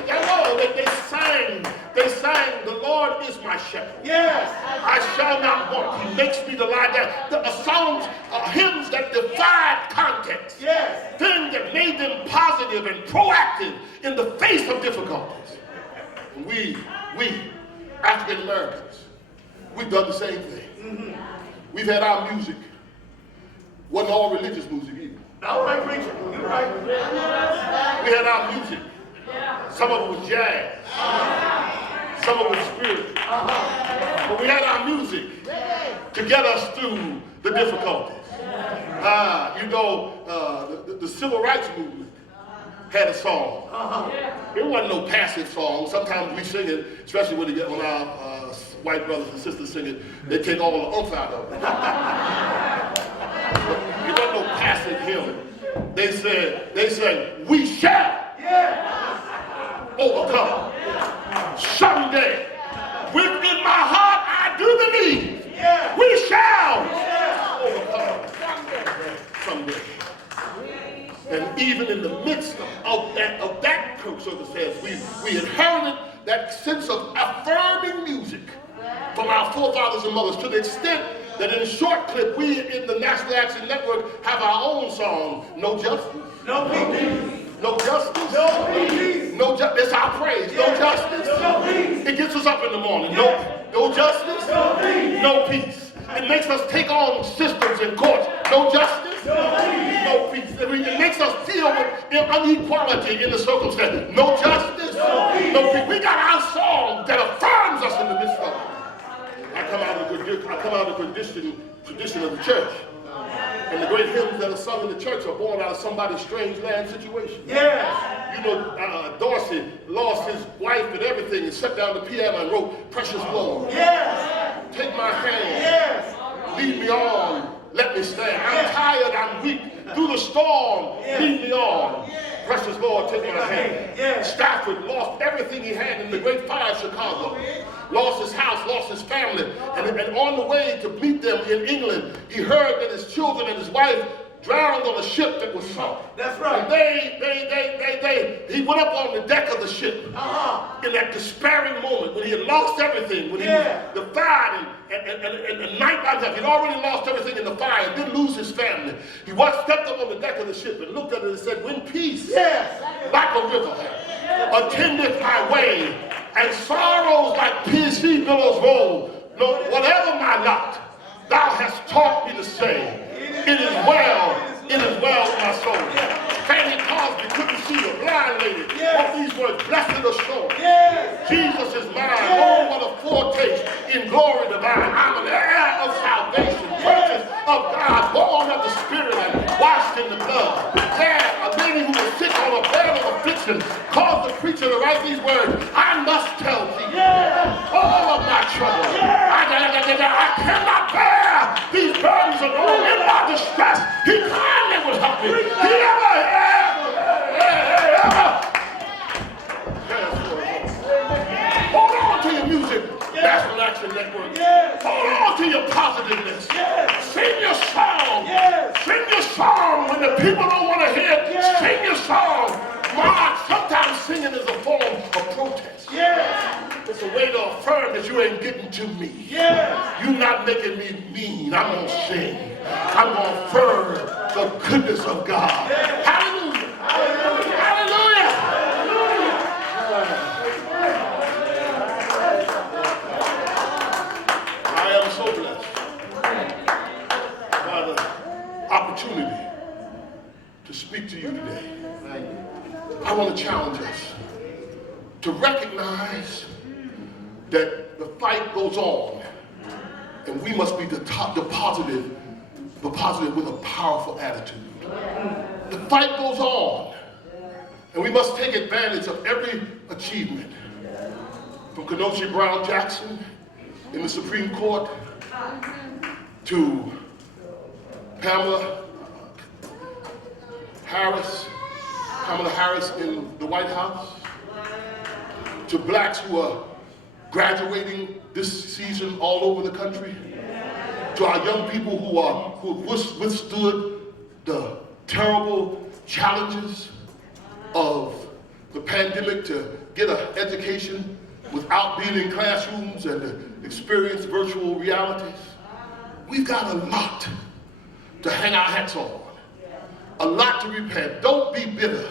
They sang, the Lord is my shepherd. Yes. I shall not want. He makes me to lie down. The songs, hymns that defied context. Yes. Things that made them positive and proactive in the face of difficulties. And we African Americans, we've done the same thing. Mm-hmm. We've had our music. Wasn't all religious music either. All right, preacher, you're right. We had our music. Some of it was jazz. Some of it was spiritual. But we had our music to get us through the difficulties. The civil rights movement had a song. It wasn't no passive song. Sometimes we sing it, especially when our white brothers and sisters sing it, they take all the oomph out of it. It wasn't no passive hymn. They said, we shall overcome. Someday, within my heart, I do believe we shall overcome. Someday. And even in the midst of that circumstance, we inherited that sense of affirming music from our forefathers and mothers, to the extent that in a short clip, we in the National Action Network have our own song, No Justice. No peace. No justice. No peace. No justice. It's our praise. No justice. No peace. It gets us up in the morning. No justice. No peace. No peace. It makes us take on systems and courts. No justice. No peace. It makes us feel with inequality in the circumstance. No justice. No peace. We got our song that affirms us in the midst of it. I come out of the tradition of the church. And the great hymns that are sung in the church are born out of somebody's strange land situation. Yes. Dorsey lost his wife and everything and sat down the piano and wrote Precious Lord. Yes. Take my hand. Yes. Lead me on. Let me stand. I'm tired. I'm weak. Through the storm, lead me on. Precious Lord, take my hand. Stafford lost everything he had in the great fire of Chicago. Lost his house, lost his family. And on the way to meet them in England, he heard that his children and his wife drowned on a ship that was sunk. That's right. And he went up on the deck of the ship in that despairing moment when he had lost everything, when he was defied and night by night, he'd already lost everything in the fire and didn't lose his family. He stepped up on the deck of the ship and looked at it and said, when peace, like a river, attendeth my way, and sorrows like sea billows roll, whatever my lot, thou hast taught me to say, it is well with my soul. Fanny Crosby couldn't see the blind lady. What these words, blessed assurance. Jesus is mine. Oh, what a foretaste in glory divine. I'm an heir of salvation, purchased of God, born of the Spirit and washed in the blood. A lady who was sick on a bed of affliction caused the preacher to write these words, I must tell thee all of my trouble. I cannot bear these burdens alone. In my distress, he kindly would help me. He Hold on to your music, National Action Network. Hold on to your positiveness. Sing your song. Sing your song when the people don't want to hear it. Sing your song. March. Sometimes singing is a form of protest. It's a way to affirm that you ain't getting to me. You're not making me mean. I'm going to sing. I'm going to affirm the goodness of God. Hallelujah. Hallelujah. I am so blessed by the opportunity to speak to you today. I want to challenge us to recognize that the fight goes on, and we must be the positive with a powerful attitude. The fight goes on, and we must take advantage of every achievement, from Kenosha Brown Jackson in the Supreme Court to Pamela Harris Kamala Harris in the White House, to blacks who are graduating this season all over the country, to our young people who have withstood the terrible challenges of the pandemic to get an education without being in classrooms and to experience virtual realities. We've got a lot to hang our hats on, a lot to repent. Don't be bitter.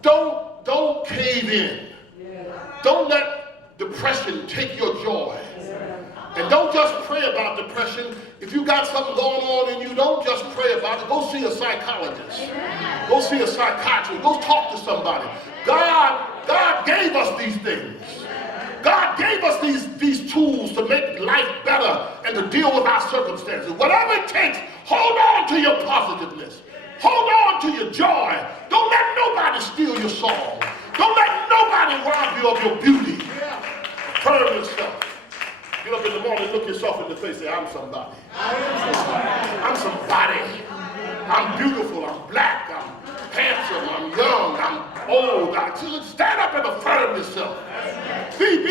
Don't cave in. Don't let depression take your joy. And don't just pray about depression. If you got something going on in you, don't just pray about it. Go see a psychologist. Go see a psychiatrist. Go talk to somebody. God gave us these things. God gave us these tools to make life better and to deal with our circumstances. Whatever it takes, hold on to your positiveness. Hold on to your joy. Don't let nobody steal your song. Don't let nobody rob you of your beauty. Affirm yourself. Get up in the morning, look yourself in the face, say, I'm somebody. I'm somebody. I'm beautiful, I'm black, I'm handsome, I'm young, I'm old. Stand up and affirm yourself. Be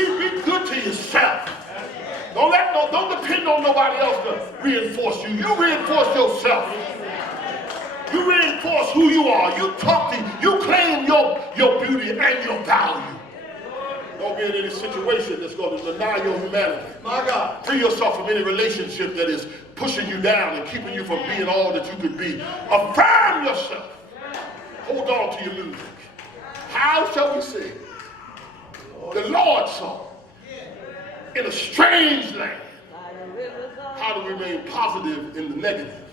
good to yourself. Don't depend on nobody else to reinforce you. You reinforce yourself. You reinforce who you are. You claim your beauty and your value. Don't be in any situation that's going to deny your humanity. My God. Free yourself from any relationship that is pushing you down and keeping you from being all that you could be. Affirm yourself. Hold on to your music. How shall we sing the Lord's song in a strange land? How do we remain positive in the negative?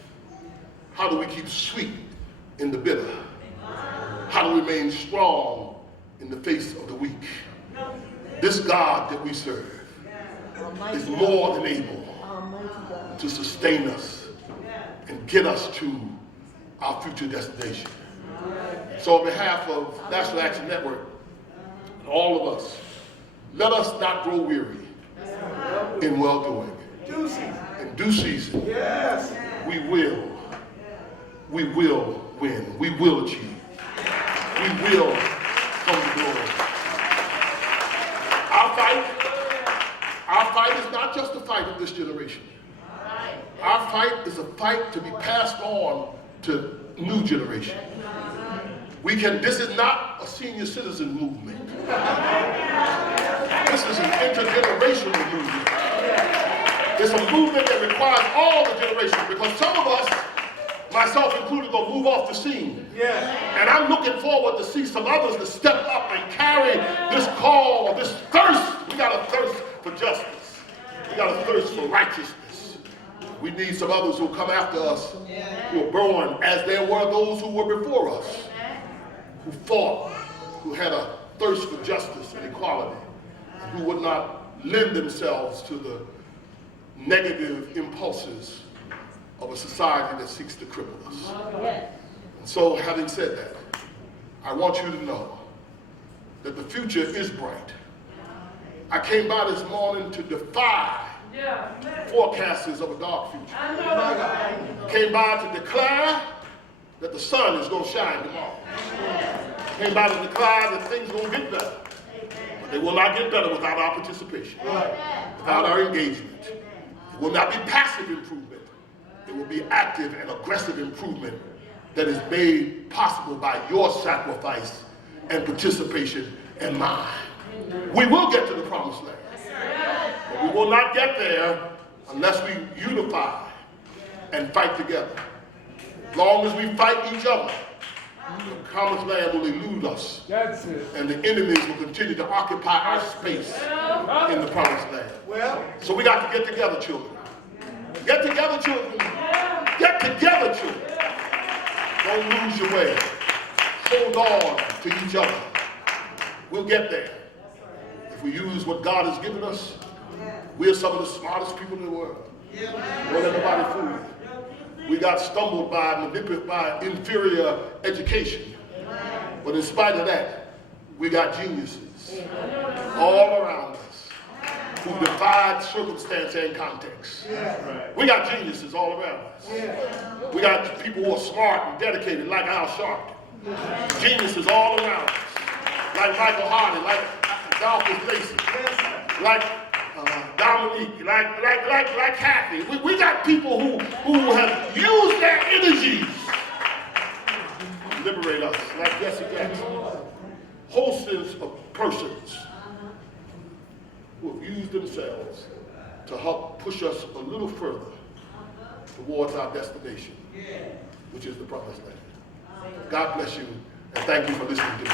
How do we keep sweet in the bitter? How do we remain strong in the face of the weak? This God that we serve is more than able to sustain us and get us to our future destination. So on behalf of National Action Network and all of us, let us not grow weary in well-doing. In due season, we will win. We will achieve. We will come to glory. Our fight is not just a fight of this generation. Our fight is a fight to be passed on to new generation. This is not a senior citizen movement. This is an intergenerational movement. It's a movement that requires all the generations, because some of us, myself included, gonna move off the scene. And I'm looking forward to see some others to step up and carry this call, this thirst. We got a thirst for justice. We got a thirst for righteousness. We need some others who come after us, who are born as there were those who were before us, who fought, who had a thirst for justice and equality, who would not lend themselves to the negative impulses of a society that seeks to cripple us. And so, having said that, I want you to know that the future is bright. I came by this morning to defy forecasters of a dark future. I came by to declare that the sun is going to shine tomorrow. I came by to declare that things are going to get better. But they will not get better without our participation, without our engagement. It will not be passive improvement. It will be active and aggressive improvement that is made possible by your sacrifice and participation and mine. We will get to the promised land. But we will not get there unless we unify and fight together. As long as we fight each other, the promised land will elude us. That's it. And the enemies will continue to occupy our space in the promised land. So we got to get together, children. Get together, children. Get together, children. Don't lose your way. Hold on to each other. We'll get there. If we use what God has given us, we're some of the smartest people in the world. Don't let nobody fool you. We got stumbled by inferior education. But in spite of that, we got geniuses all around us who defied circumstance and context. We got geniuses all around us. We got people who are smart and dedicated like Al Sharpton. Geniuses all around us. Like Michael Hardy, like Dolphus Lacey, like Dominique, like Kathy. We got people who have used their energies to liberate us, like Jesse Jackson. Hosts of persons who have used themselves to help push us a little further towards our destination, which is the promised land. God bless you, and thank you for listening to me.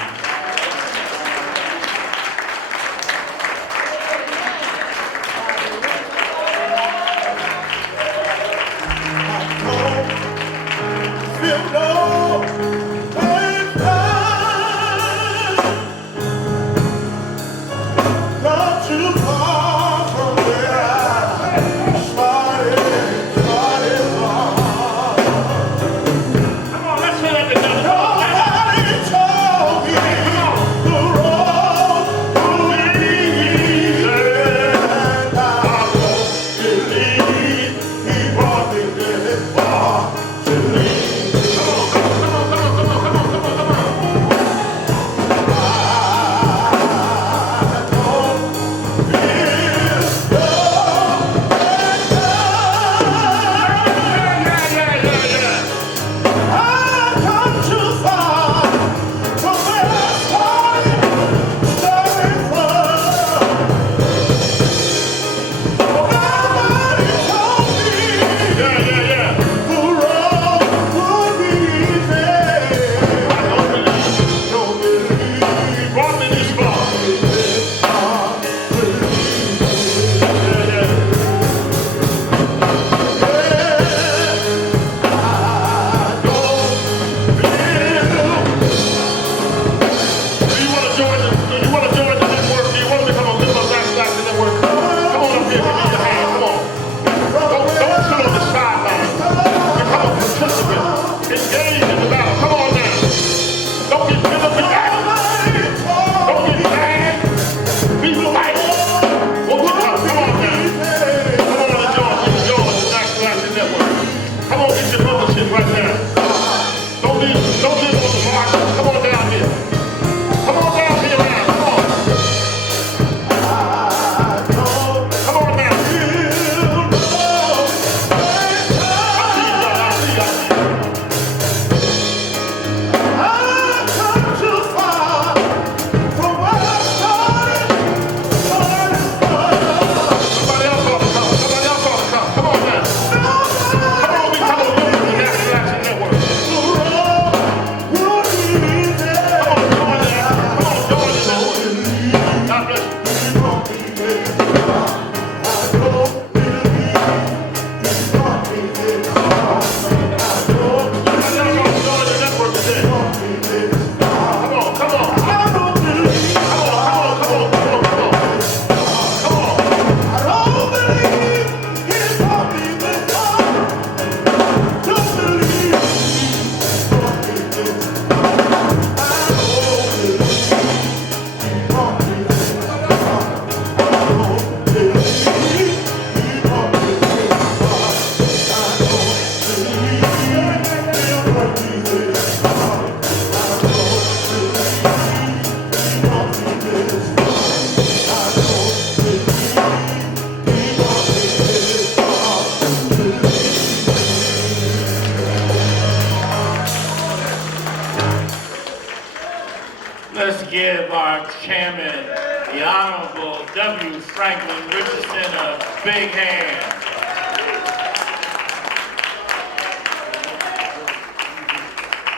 Let's give our chairman, the Honorable W. Franklin Richardson, a big hand.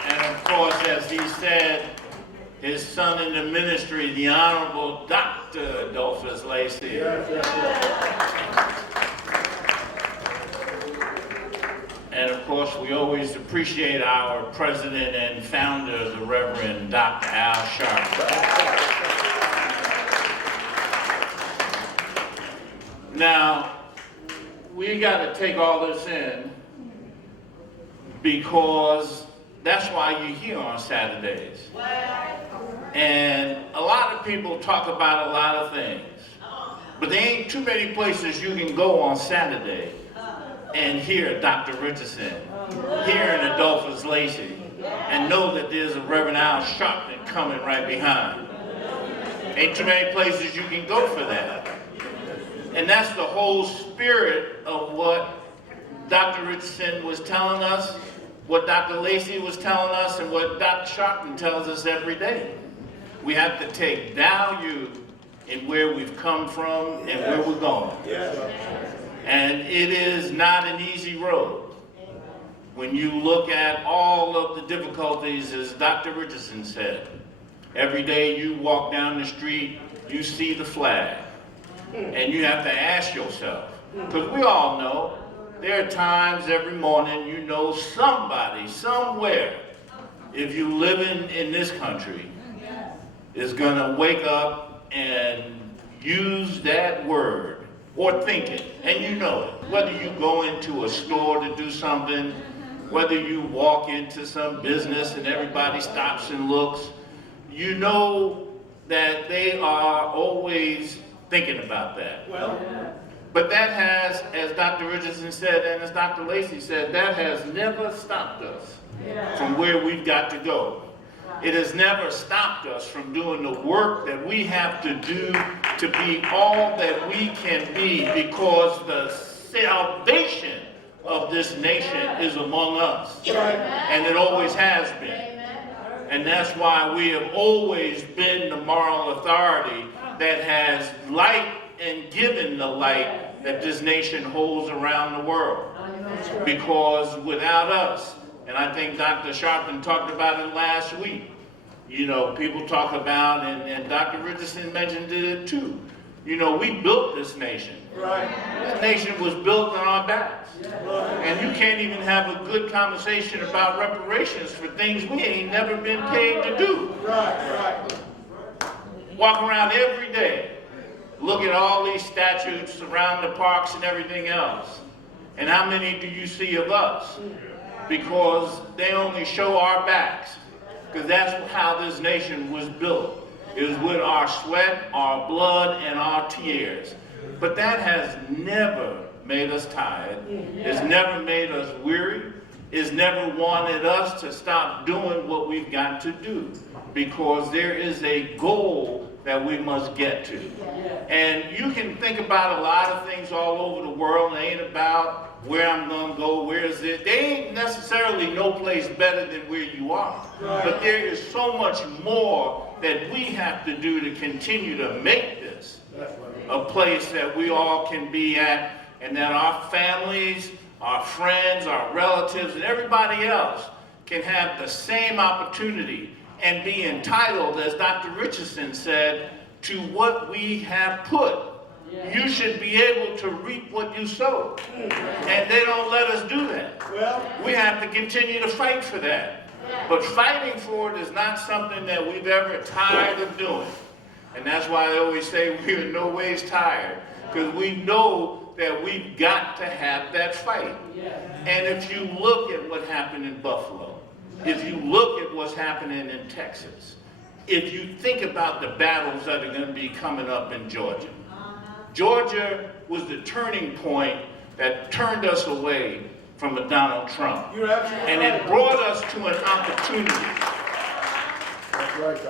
And of course, as he said, his son in the ministry, the Honorable Dr. Adolphus Lacey. And of course, we always appreciate our president and founder, the Reverend Dr. Al Sharpton. Now, we got to take all this in because that's why you're here on Saturdays. And a lot of people talk about a lot of things, but there ain't too many places you can go on Saturday and hear Dr. Richardson, hearing Adolphus Lacey, and know that there's a Reverend Al Sharpton coming right behind. Ain't too many places you can go for that. And that's the whole spirit of what Dr. Richardson was telling us, what Dr. Lacey was telling us, and what Dr. Sharpton tells us every day. We have to take value in where we've come from and where we're going. And it is not an easy road. When you look at all of the difficulties, as Dr. Richardson said, every day you walk down the street, you see the flag. And you have to ask yourself, because we all know, there are times every morning you know somebody, somewhere, if you live in this country, is gonna wake up and use that word or think it, and you know it. Whether you go into a store to do something, whether you walk into some business and everybody stops and looks, you know that they are always thinking about that. But that has, as Dr. Richardson said and as Dr. Lacey said, that has never stopped us from where we've got to go. It has never stopped us from doing the work that we have to do to be all that we can be, because the salvation of this nation is among us. And it always has been. And that's why we have always been the moral authority that has light and given the light that this nation holds around the world. Because without us, and I think Dr. Sharpton talked about it last week, you know, people talk about, and Dr. Richardson mentioned it too, you know, we built this nation. This nation was built on our backs. And you can't even have a good conversation about reparations for things we ain't never been paid to do. Walk around every day, look at all these statues around the parks and everything else. And how many do you see of us? Because they only show our backs. Because that's how this nation was built. It was with our sweat, our blood, and our tears. But that has never made us tired. It's never made us weary. It's never wanted us to stop doing what we've got to do. Because there is a goal that we must get to. And you can think about a lot of things all over the world. It ain't about where I'm gonna go, where is it. They ain't necessarily no place better than where you are. But there is so much more that we have to do to continue to make this a place that we all can be at, and that our families, our friends, our relatives, and everybody else can have the same opportunity and be entitled, as Dr. Richardson said, to what we have put. You should be able to reap what you sow. And they don't let us do that. We have to continue to fight for that. But fighting for it is not something that we've ever tired of doing. And that's why I always say we're in no ways tired, because we know that we've got to have that fight. And if you look at what happened in Buffalo, if you look at what's happening in Texas, if you think about the battles that are going to be coming up in Georgia, Georgia was the turning point that turned us away from a Donald Trump. And it brought us to an opportunity.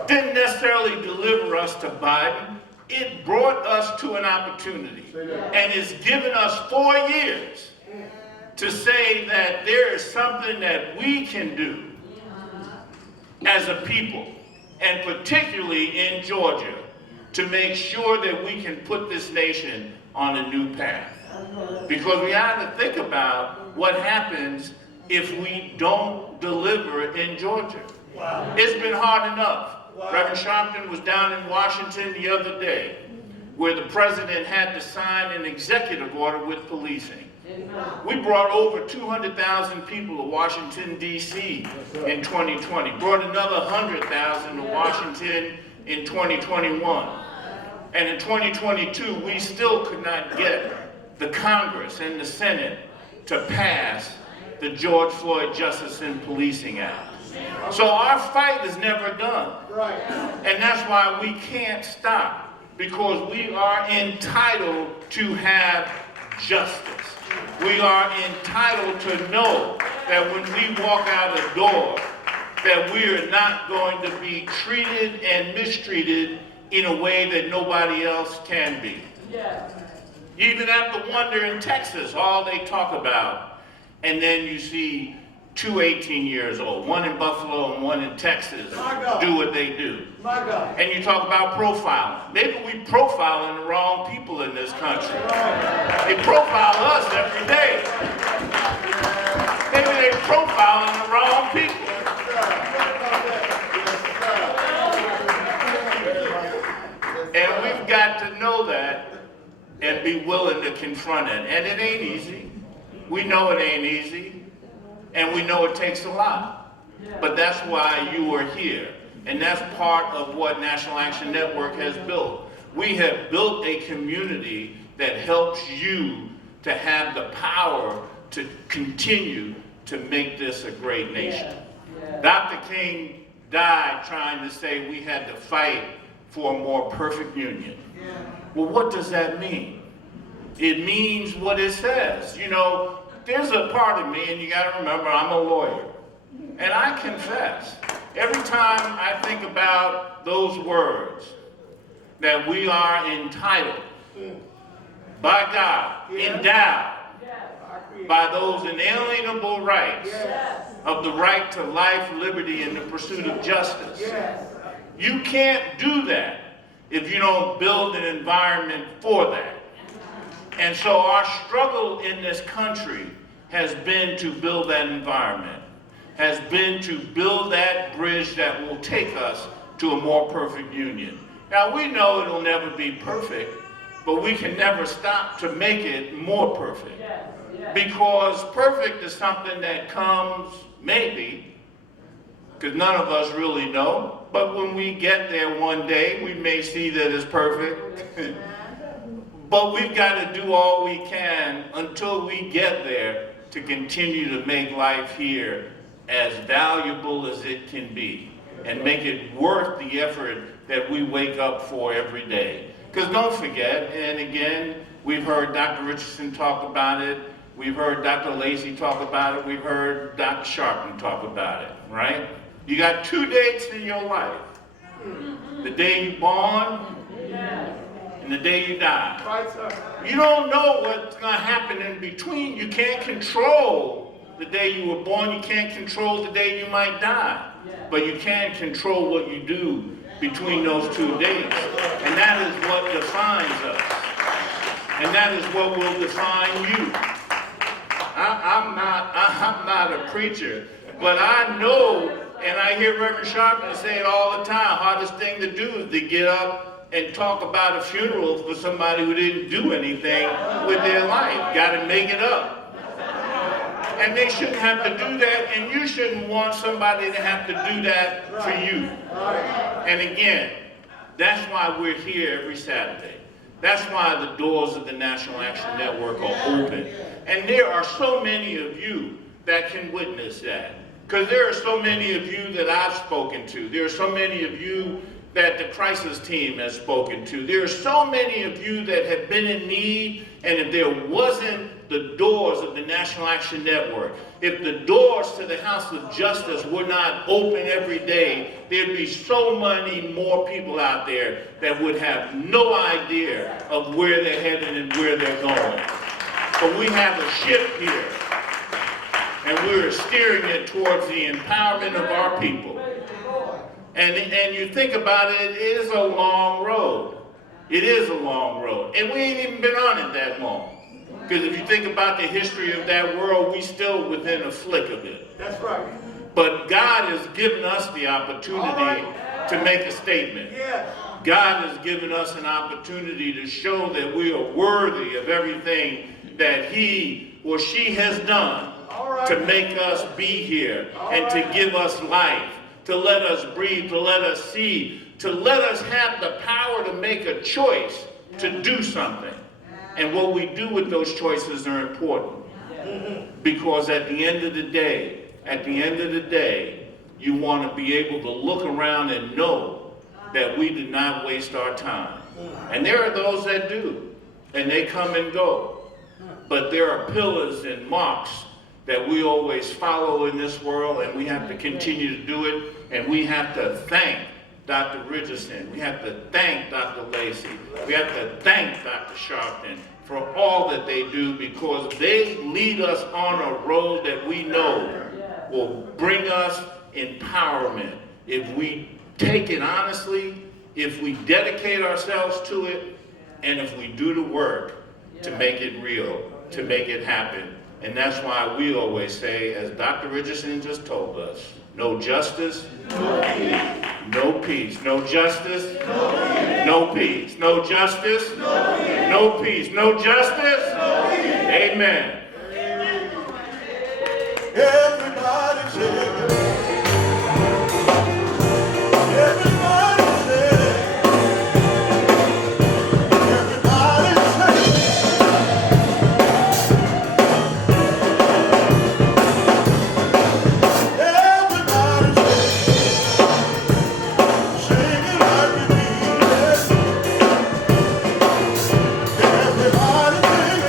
Didn't necessarily deliver us to Biden. It brought us to an opportunity. And it's given us 4 years to say that there is something that we can do as a people, and particularly in Georgia, to make sure that we can put this nation on a new path. Because we have to think about what happens if we don't deliver in Georgia. It's been hard enough. Reverend Sharpton was down in Washington the other day, where the president had to sign an executive order with policing. We brought over 200,000 people to Washington, D.C. in 2020. Brought another 100,000 to Washington in 2021. And in 2022, we still could not get the Congress and the Senate to pass the George Floyd Justice in Policing Act. So our fight is never done. And that's why we can't stop, because we are entitled to have justice. We are entitled to know that when we walk out a door, that we are not going to be treated and mistreated in a way that nobody else can be. You even have to wonder in Texas, all they talk about, and then you see two 18 years old, one in Buffalo and one in Texas, do what they do. And you talk about profiling. Maybe we profiling the wrong people in this country. They profile us every day. Maybe they profiling the wrong people. And we've got to know that and be willing to confront it. And it ain't easy. We know it ain't easy. And we know it takes a lot. But that's why you are here. And that's part of what National Action Network has built. We have built a community that helps you to have the power to continue to make this a great nation. Dr. King died trying to say we had to fight for a more perfect union. Well, what does that mean? It means what it says. You know, there's a part of me, and you got to remember, I'm a lawyer. And I confess, every time I think about those words, that we are entitled by God, endowed by those inalienable rights of the right to life, liberty, and the pursuit of justice. You can't do that if you don't build an environment for that. And so our struggle in this country has been to build that environment, has been to build that bridge that will take us to a more perfect union. Now we know it'll never be perfect, but we can never stop to make it more perfect. Because perfect is something that comes, maybe, because none of us really know, but when we get there one day, we may see that it's perfect. But we've got to do all we can until we get there to continue to make life here as valuable as it can be and make it worth the effort that we wake up for every day. Because don't forget, and again, we've heard Dr. Richardson talk about it, we've heard Dr. Lacey talk about it, we've heard Dr. Sharpton talk about it, right? You got 2 dates in your life. The day you're born and the day you die. You don't know what's going to happen in between. You can't control the day you were born. You can't control the day you might die. But you can control what you do between those 2 dates. And that is what defines us. And that is what will define you. I'm not a preacher, but I know, and I hear Reverend Sharpton say it all the time, hardest thing to do is to get up and talk about a funeral for somebody who didn't do anything with their life. Got to make it up. And they shouldn't have to do that, and you shouldn't want somebody to have to do that for you. And again, that's why we're here every Saturday. That's why the doors of the National Action Network are open. And there are so many of you that can witness that. Because there are so many of you that I've spoken to. There are so many of you that the crisis team has spoken to. There are so many of you that have been in need, and if there wasn't the doors of the National Action Network, if the doors to the House of Justice were not open every day, there'd be so many more people out there that would have no idea of where they're headed and where they're going. But we have a ship here, and we're steering it towards the empowerment of our people. And you think about it, it is a long road. It is a long road. And we ain't even been on it that long. Because if you think about the history of that world, we still within a flick of it. That's right. But God has given us the opportunity to make a statement. Yes. God has given us an opportunity to show that we are worthy of everything that He or she has done to make us be here and to give us life, to let us breathe, to let us see, to let us have the power to make a choice to do something. And what we do with those choices are important. Because at the end of the day, you want to be able to look around and know that we did not waste our time. And there are those that do, and they come and go. But there are pillars and marks that we always follow in this world, and we have to continue to do it. And we have to thank Dr. Richardson. We have to thank Dr. Lacey. We have to thank Dr. Sharpton for all that they do, because they lead us on a road that we know will bring us empowerment. If we take it honestly, if we dedicate ourselves to it, and if we do the work to make it real, to make it happen. And that's why we always say, as Dr. Richardson just told us, no justice, no peace. No peace. No justice, no peace. No justice, no peace. No justice, amen. Everybody say, everybody say, everybody say, everybody say, sing it like you mean it. Everybody sing it.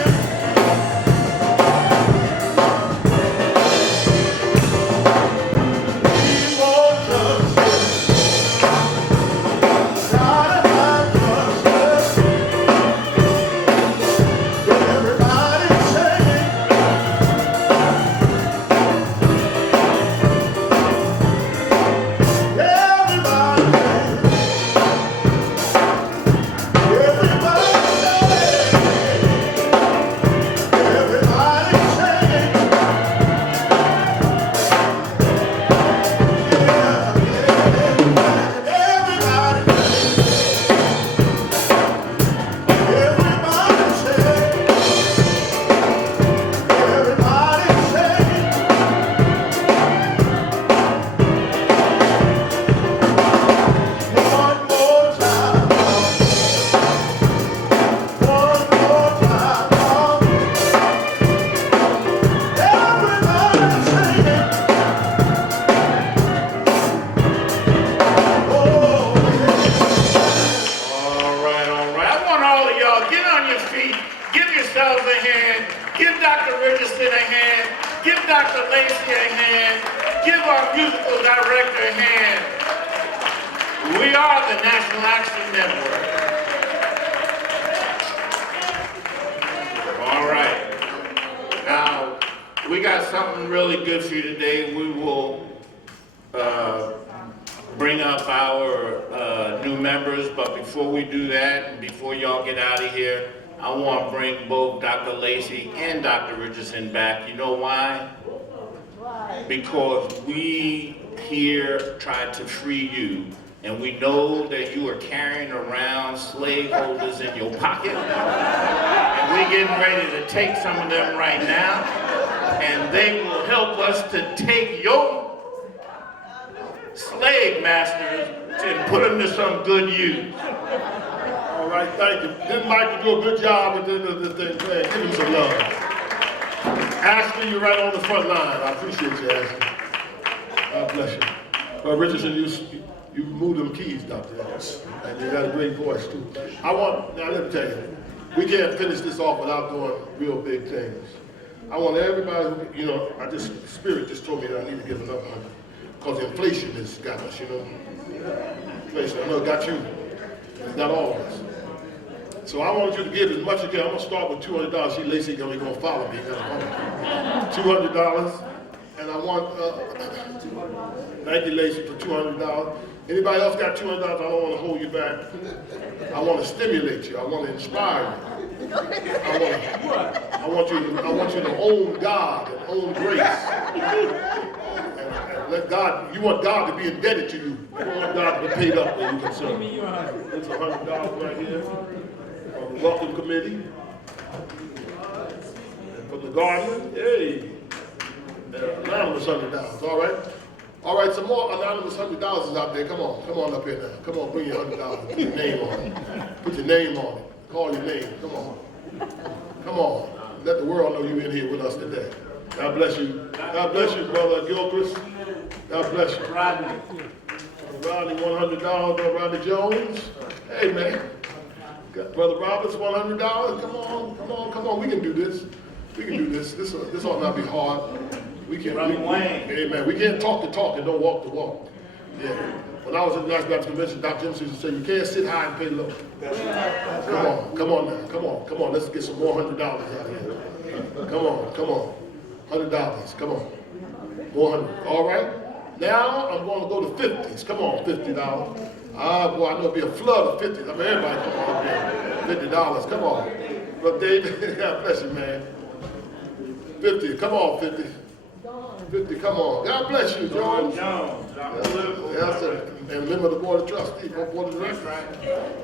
We are the National Action Network. All right. Now, we got something really good for you today. We will bring up our new members, but before we do that, and before y'all get out of here, I want to bring both Dr. Lacey and Dr. Richardson back. You know why? Because we here tried to free you, and we know that you are carrying around slaveholders in your pocket, and we're getting ready to take some of them right now, and they will help us to take your slave masters and put them to some good use. All right, thank you. Didn't Michael do a good job at the end of the thing? Man, give him some love. Ashley, you're right on the front line. I appreciate you, Ashley. God bless you. Well, Richardson, you moved them keys, Doctor. And you got a great voice, too. Now let me tell you, we can't finish this off without doing real big things. I want everybody, Spirit just told me that I need to give another 100. Because inflation has got us, Inflation, I know it got you. It's got all of us. So I want you to give as much as you can. I'm going to start with $200. See, Lacey going to follow me. $200. And I want, thank you, Lacey, for $200. Anybody else got $200? I don't want to hold you back. I want to stimulate you. I want to inspire you. I want you to own God and own grace. And let God, you want God to be indebted to you. You don't want God to be paid up when you're concerned. It's $100 right here. From the Welcome Committee. And from the Garden. Hey. Anonymous $100, all right? All right, some more anonymous $100 is out there. Come on up here now. Come on, bring your $100. Put your name on it. Put your name on it. Call your name. Come on. Let the world know you're in here with us today. God bless you. God bless you, Brother Gilchrist. God bless you. Rodney, $100. Rodney Jones. Hey, man. Brother Roberts, $100. Come on. We can do this. We can do this. This ought not be hard. We can. Brother Wayne. Amen. We can't talk the talk and don't walk the walk. Yeah. When I was at the National Baptist Convention, Dr. Jim used to say, you can't sit high and pay low. Come on now. Come on. Let's get some more $100 out here. Come on. $100. Come on. More 100. All right. Now I'm going to go to 50s. Come on, $50. Ah, boy, I know it'll be a flood of 50s. I mean, everybody come on here. $50. Come on. But David, God bless you, man. 50. Come on, 50. 50. Come on. God bless you, George. Yes, sir. And a member of the board of trustees, board of directors.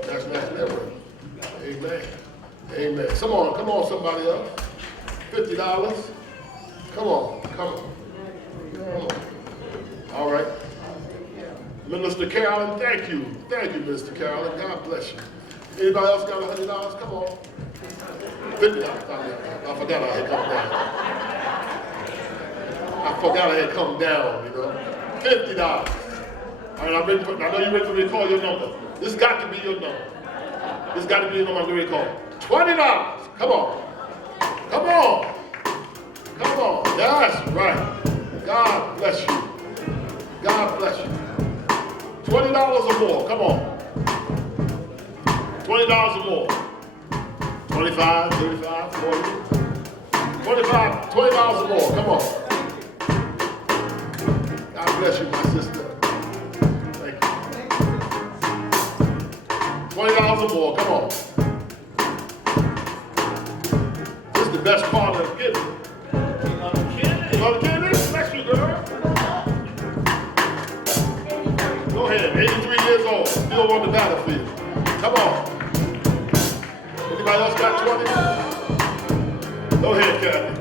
National Action Network. Amen. Come on, somebody else. $50. Come on. All right. Minister Carolyn, thank you. Thank you, Mr. Carolyn. God bless you. Anybody else got $100? Come on. $50. I forgot I had come down. You know. $50. All right, I know you're ready for me to call your number. This got to be your number. I'm going to call. $20. Come on. That's right. God bless you. $20 or more. Come on. $20 or more. 25, 35, 40. 25, $20 or more. Come on. God bless you, my sister. Thank you. $20 or more. Come on. This is the best part of giving. Mother Kennedy, bless you, girl. Go ahead. 83 years old. Still on the battlefield. Come on. Anybody else got 20? Go ahead, Kathy.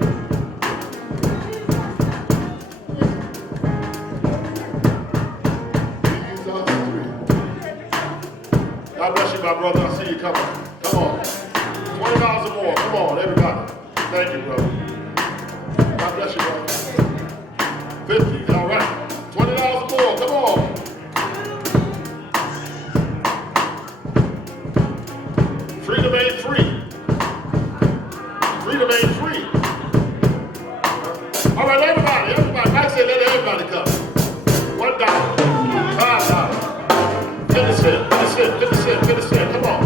God bless you, my brother. I see you coming. Come on. $20 or more. Come on, everybody. Thank you, brother. God bless you, brother. 50. All right. $20 or more. Come on. Freedom ain't free. All right, everybody. I say let everybody come. $1, $5, 50 cents. Come on.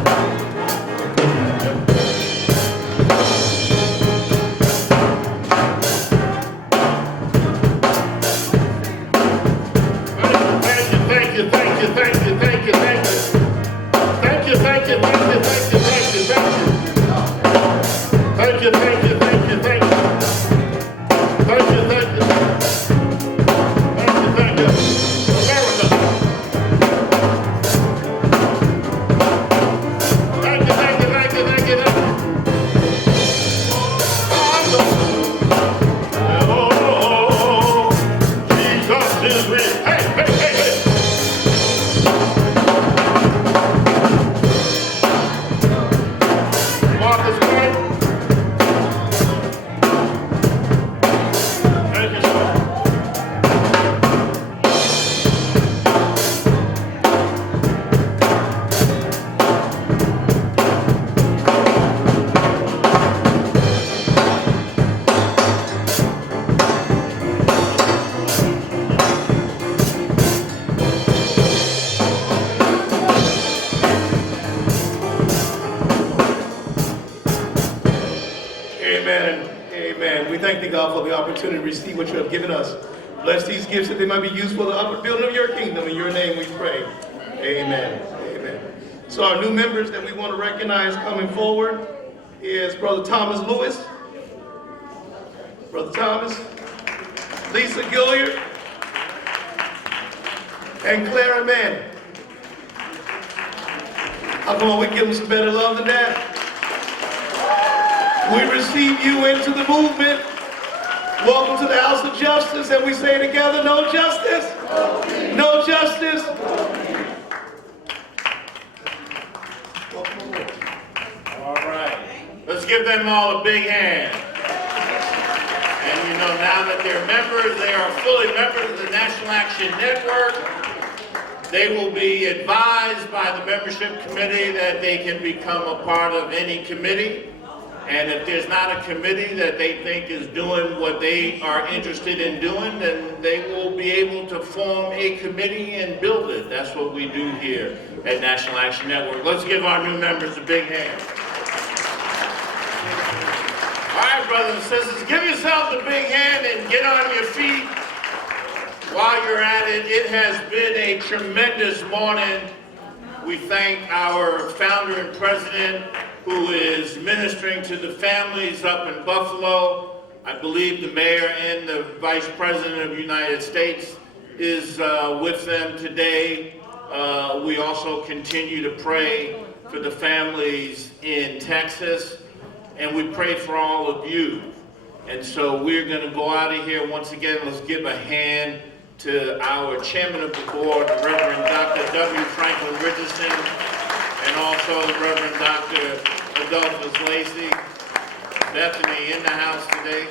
Thank you. God for the opportunity to receive what you have given us. Bless these gifts that they might be used for the upward building of your kingdom. In your name we pray. Amen. So our new members that we want to recognize coming forward is Brother Thomas Lewis, Brother Thomas, Lisa Gilliard, and Clara Manning. How come on, we give them some better love than that? We receive you into the movement. Welcome to the House of Justice, and we say together, no justice, no justice. All right, let's give them all a big hand. And you know, now that they're members, they are fully members of the National Action Network. They will be advised by the membership committee that they can become a part of any committee. And if there's not a committee that they think is doing what they are interested in doing, then they will be able to form a committee and build it. That's what we do here at National Action Network. Let's give our new members a big hand. All right, brothers and sisters, give yourselves a big hand and get on your feet. While you're at it, it has been a tremendous morning. We thank our founder and president, who is ministering to the families up in Buffalo. I believe the mayor and the vice president of the United States is with them today. We also continue to pray for the families in Texas, and we pray for all of you. And so we're going to go out of here. Once again, let's give a hand to our chairman of the board, the Reverend Dr. W. Franklin Richardson, and also the Reverend Dr. Adolphus Lacey. Bethany in the house today.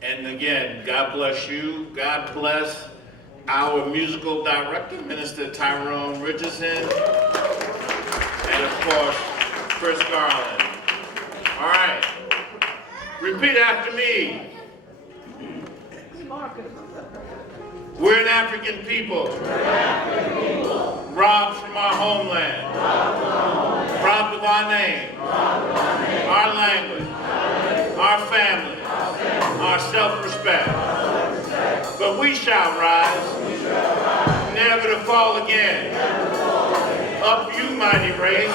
And again, God bless you. God bless our musical director, Minister Tyrone Richardson, and of course, Chris Garland. All right. Repeat after me. We're an African people, robbed from our homeland, robbed of our name, our language, our family, our self-respect. But we shall rise, never to fall again. Up you, mighty race.